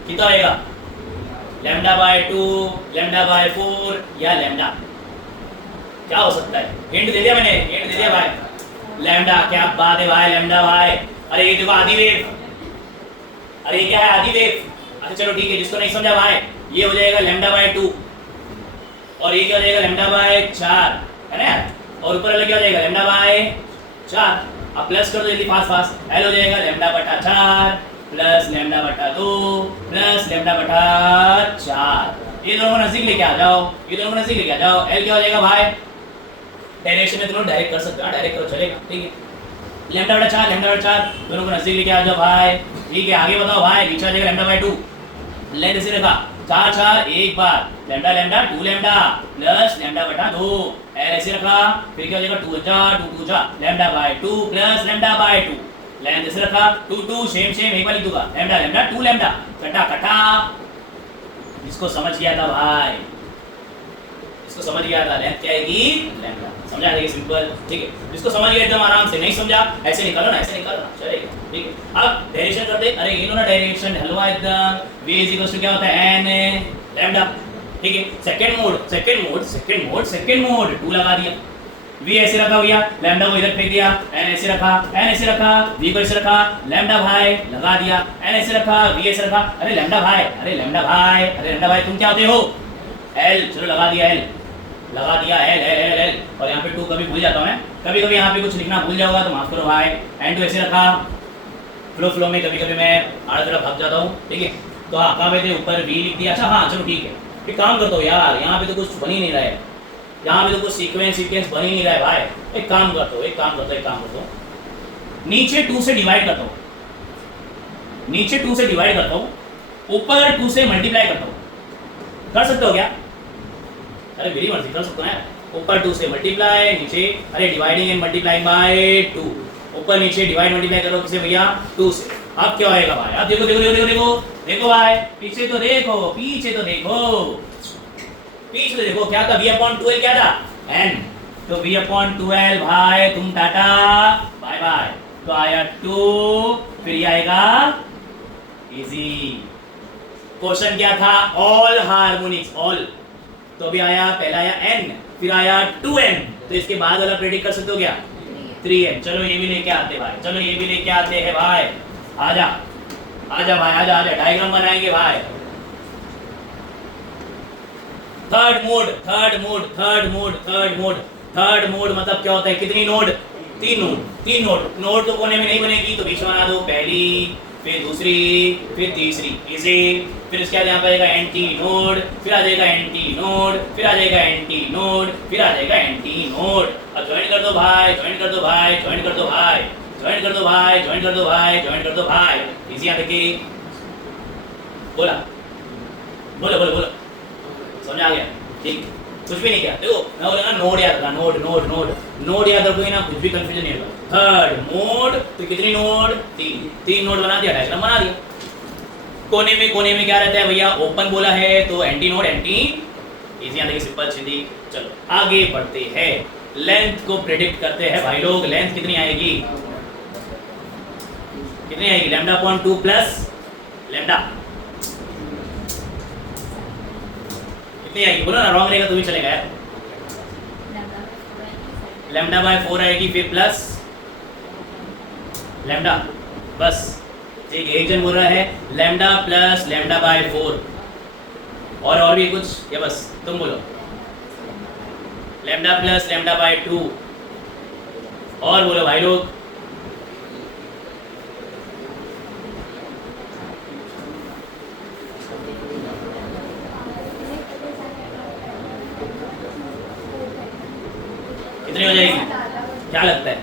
कितना आएगा, लैम्डा बाय 2, लैम्डा बाय 4 या लैम्डा, क्या हो सकता है? हिंट दे दिया मैंने, हिंट दे दिया भाई, लैम्डा। क्या बात है भाई, लैम्डा भाई। अरे ये देखो आधी वेव, अरे ये क्या है आधी वेव। अच्छा चलो ठीक है, जिसको नहीं समझा भाई, ये हो जाएगा लैम्डा बाय 2 और ये क्या हो जाएगा लैम्डा बाय 4, है ना, और ऊपर वाला क्या हो जाएगा लैम्डा बाय 4। अब प्लस कर दो जल्दी फास्ट फास्ट, एल हो जाएगा लैम्डा बटा 4 प्लस लैम्डा बटा 2 प्लस लैम्डा बटा 4। ये दोनों को नजदीक लेके आ जाओ, ये दोनों को नजदीक लेके आ जाओ। एल क्या हो जाएगा भाई, डायरेक्शन में तुम लोग डायरेक्ट कर सकते हो, डायरेक्ट करो चलेगा, ठीक है। लैम्डा बटा 4, लैम्डा बटा 4 दोनों को नजदीक लेके आ जाओ भाई, ठीक है। आगे बताओ भाई, नीचे आ जाएगा लैम्डा बाय 2, लेंथ ऐसे रखा 4 4 एक बार, lambda lambda 2 lambda plus lambda बटा 2, एल ऐसे रखा, फिर क्या हो जाएगा 2 2 2 lambda by 2 plus lambda by 2, length ऐसे रखा 2 2 सेम सेम एक बार लिख दूंगा, लैम्डा लैम्डा 2 लैम्डा कटा कटा। इसको समझ गया था भाई, इसको समझ गया था, लेंथ क्या आएगी लैम्डा, समझा है सिंपल, ठीक है। इसको समझ गया एकदम आराम से, नहीं समझा ऐसे निकालो ना, ऐसे निकालो ना चलेगा, ठीक है। अब डायरेक्शन कर दे, अरे ये लो ना डायरेक्शन हलवा एकदम, v इज इक्वल टू क्या होता है n लैम्डा, ठीक है। Second mode, second mode, second mode, second mode 2 लगा दिया, v ऐसे रखा भैया, लैम्डा को इधर फेंक दिया, n ऐसे रखा, n ऐसे रखा, v को ऐसे रखा, लैम्डा भाई लगा दिया, n ऐसे रखा, v ऐसे रखा, अरे लैम्डा भाई, अरे लैम्डा भाई, अरे लैम्डा भाई तुम क्या होते हो, l, चलो लगा दिया l, लगा दिया l l l l, और यहाँ पे 2 कभी भूल जाता हूँ मैं, कभी कभी यहाँ पे कुछ लिखना भूल जाऊंगा तो माफ करो भाई। n2 ऐसे रखा, फ्लो में कभी कभी मैं आड़ तरफ भाग जाता हूँ, ठीक है। तो हाँ कहाँ पे थे, ऊपर v लिख दिया, अच्छा हाँ चलो ठीक है। एक काम करता हूँ यार, यहाँ पे तो कुछ बन ही नहीं रहा है, यहाँ पे तो कुछ सीक्वेंस बन ही नहीं रहा है भाई। एक काम करता हूँ, एक काम करता हूँ, नीचे 2 से डिवाइड करता हूँ, नीचे 2 से डिवाइड करता हूँ, ऊपर 2 से मल्टीप्लाई करता हूँ, कर सकते हो क्या? अरे मेरी मर्जी, कर सकते हो यार, ऊपर 2 से मल्टीप्लाई, नीचे अरे डिवाइडिंग एंड मल्टीप्लाइंग बाय 2, ऊपर नीचे डिवाइड मल्टीप्लाई करो किसे भैया 2 से। अब क्या होएगा भाई, अब देखो देखो देखो देखो देखो भाई, पीछे तो देखो, पीछे तो देखो, पीछे तो देखो, क्या था v/12 क्या था n, तो v/12 भाई तुम टाटा बाय बाय, तो आया 2, फिर ये आएगा इजी। क्वेश्चन क्या था, ऑल हार्मोनिक्स ऑल, तो अभी आया पहला आया n, फिर आया 2n, तो इसके बाद वाला प्रेडिक्ट कर सकते हो क्या 3n। चलो ये भी लेके आते भाई, चलो ये भी लेके आते हैं भाई, आजा आजा भाई, आजा आजा डायग्राम बनाएंगे भाई। Third mode, third mode, third mode, third mode, third mode मतलब क्या होता है, कितनी नोड, 3 नोड, 3 नोड, नोड तो कोने में नहीं बनेगी तो बीच में बना दो, पहली फिर दूसरी फिर तीसरी, इजी। फिर इसके बाद यहाँ पर आएगा एंटी नोड, फिर आ जाएगा एंटी नोड, फिर आ जाएगा एंटी नोड, फिर आ जाएगा एंटी नोड। अब ज्वाइन कर दो भाई, ज्वाइन कर दो भाई, ज्वाइन कर दो भाई, ज्वाइन कर दो भाई, ज्वाइन कर दो भाई, ज्वाइन कर दो भाई। इजी यहाँ देखिए, बोला, बोलो बोलो बोलो, समझ आ गया? ठीक, कुछ भी नहीं किया। देखो मैं बोलेगा नोड याद रखा, नोड नोड नोड नोड याद रखोगे ना, कुछ भी कंफ्यूजन नहीं होगा। थर्ड मोड, तो कितनी नोड? तीन नोड बना दिया, डायग्राम बना दिया। कोने में क्या रहता है भैया? ओपन बोला है तो एंटी नोड, एंटी। इजी यहाँ देखिए, सिंपल सीधी। चलो आगे बढ़ते हैं, लेंथ को प्रेडिक्ट करते हैं भाई लोग। लेंथ कितनी आएगी? कितनी आएगी? Lambda upon 2 plus lambda. कितनी आएगी? बोलो ना, रॉन्ग रहेगा तो भी चलेगा यार। लैम्डा बाय 4 आएगी, फिर प्लस लैम्डा, बस। ठीक है, एक जन बोल रहा है लैम्डा प्लस लैम्डा बाय 4, और भी कुछ या बस तुम बोलो? लैम्डा प्लस लैम्डा बाय 2, और बोलो भाई लोग। कितनी हो जाएगी? क्या लगता है?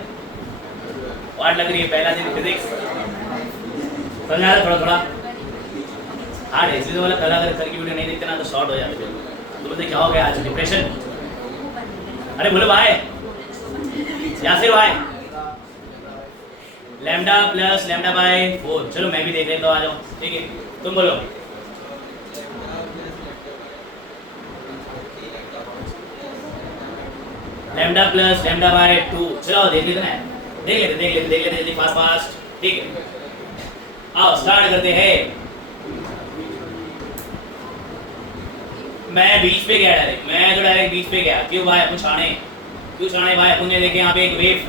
वाट लग रही है? पहला दिन फिजिक्स समझा रहा थोड़ा थोड़ा हार्ड है, इसलिए वाला कल अगर की वीडियो नहीं देखते ना तो शॉर्ट हो जाते थे। तो बोलते क्या हो गया आज? डिप्रेशन? अरे बोलो भाई, यासिर भाई। लैम्डा प्लस लैम्डा बाय 4, चलो मैं भी देख लेता हूँ, आ जाओ। ठीक है, तुम बोलो। लैम्डा प्लस लैम्डा बाय 2, चलो देख लेते ना, देख लेते जल्दी फास्ट। ठीक है, आओ स्टार्ट करते हैं। मैं बीच पे गया डायरेक्ट, डायरेक्ट बीच पे गया। क्यों भाई? अपन क्यों छाने भाई? अपन ने देखे यहाँ पे एक वेव,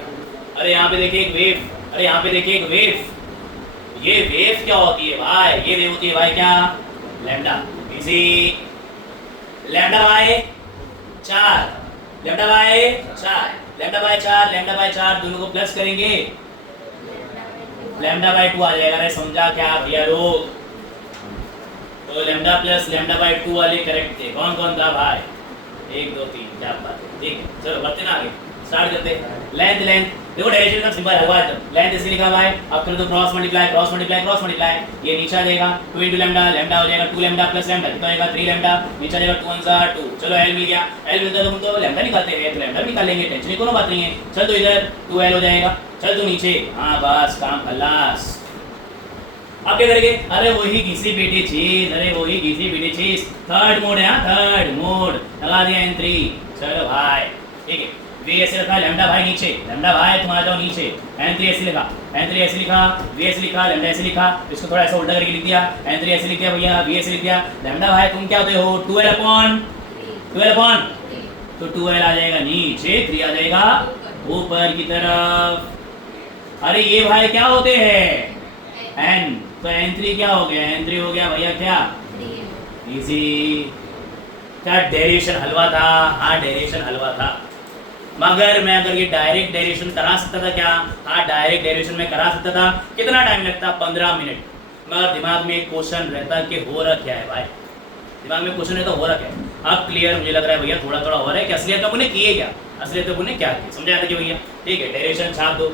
अरे यहाँ पे देखिए एक वेव, अरे यहाँ पे देखिए एक वेव। ये वेव क्या होती है भाई? ये वेव होती है भाई क्या? लैम्डा। इसी lambda by 4, lambda by 4, lambda by 4, lambda by 4 दोनों को प्लस करेंगे, लैम्डा बाय 2 आ जाएगा। अरे समझा क्या भैया लोग? तो लैम्डा प्लस लैम्डा बाय 2 वाले करेक्ट थे। कौन कौन था भाई? 1 2 3, क्या बात है। ठीक है, चलो बढ़ते ना आगे, स्टार्ट करते हैं। लेंथ देखो, डायरेक्शन का सिंपल है। लेंथ ऐसे लिखा हुआ है, अब करो तो cross multiply cross multiply cross multiply. ये नीचे आ जाएगा 2 * लैम्डा, लैम्डा हो जाएगा 2 लैम्डा प्लस लैम्डा, कितना आएगा? 3 लैम्डा। नीचे आ जाएगा 2 * 1 = 2। चलो एल मिल गया, एल मिलता है तो हम तो लैम्डा निकालते हैं, तो लैम्डा भी निकाल लेंगे, टेंशन की कोनो बात नहीं है। चल तो इधर 2l हो जाएगा, चल तो नीचे, हाँ बस काम खलास। अब क्या करेंगे? अरे वही घिसी पीटी चीज, अरे वही घिसी पीटी चीज। थर्ड मोड है, हाँ थर्ड मोड लगा दिया n3। चलो भाई ठीक है, v ऐसे रखा, लैम्डा भाई नीचे, लैम्डा भाई तुम आ जाओ नीचे। n3 ऐसे लिखा, n3 ऐसे लिखा, v ऐसे लिखा, लैम्डा ऐसे लिखा, इसको थोड़ा ऐसा उल्टा करके लिख दिया। n3 ऐसे लिख दिया भैया, v ऐसे लिख दिया। लैम्डा भाई तुम क्या होते हो? 12 तो 12 आ जाएगा नीचे, 3 आ जाएगा ऊपर की तरफ। अरे ये भाई क्या होते हैं? n, तो n3 क्या हो गया? n3 हो गया भैया क्या? इजी। क्या डेरिवेशन हलवा था? हाँ डेरिवेशन हलवा था, मगर मैं अगर ये डायरेक्ट डेरिवेशन करा सकता था क्या? हाँ डायरेक्ट डेरिवेशन में करा सकता था। कितना टाइम लगता? 15 मिनट। मगर दिमाग में एक क्वेश्चन रहता कि हो रहा क्या है भाई, दिमाग में क्वेश्चन रहता हो रहा क्या है। अब क्लियर मुझे लग रहा है भैया, थोड़ा थोड़ा हो रहा है कि असलियत तो उन्हें किए क्या, असलियत तो उन्हें क्या किया, समझ आया था कि भैया। ठीक है, डेरिवेशन छाप दो।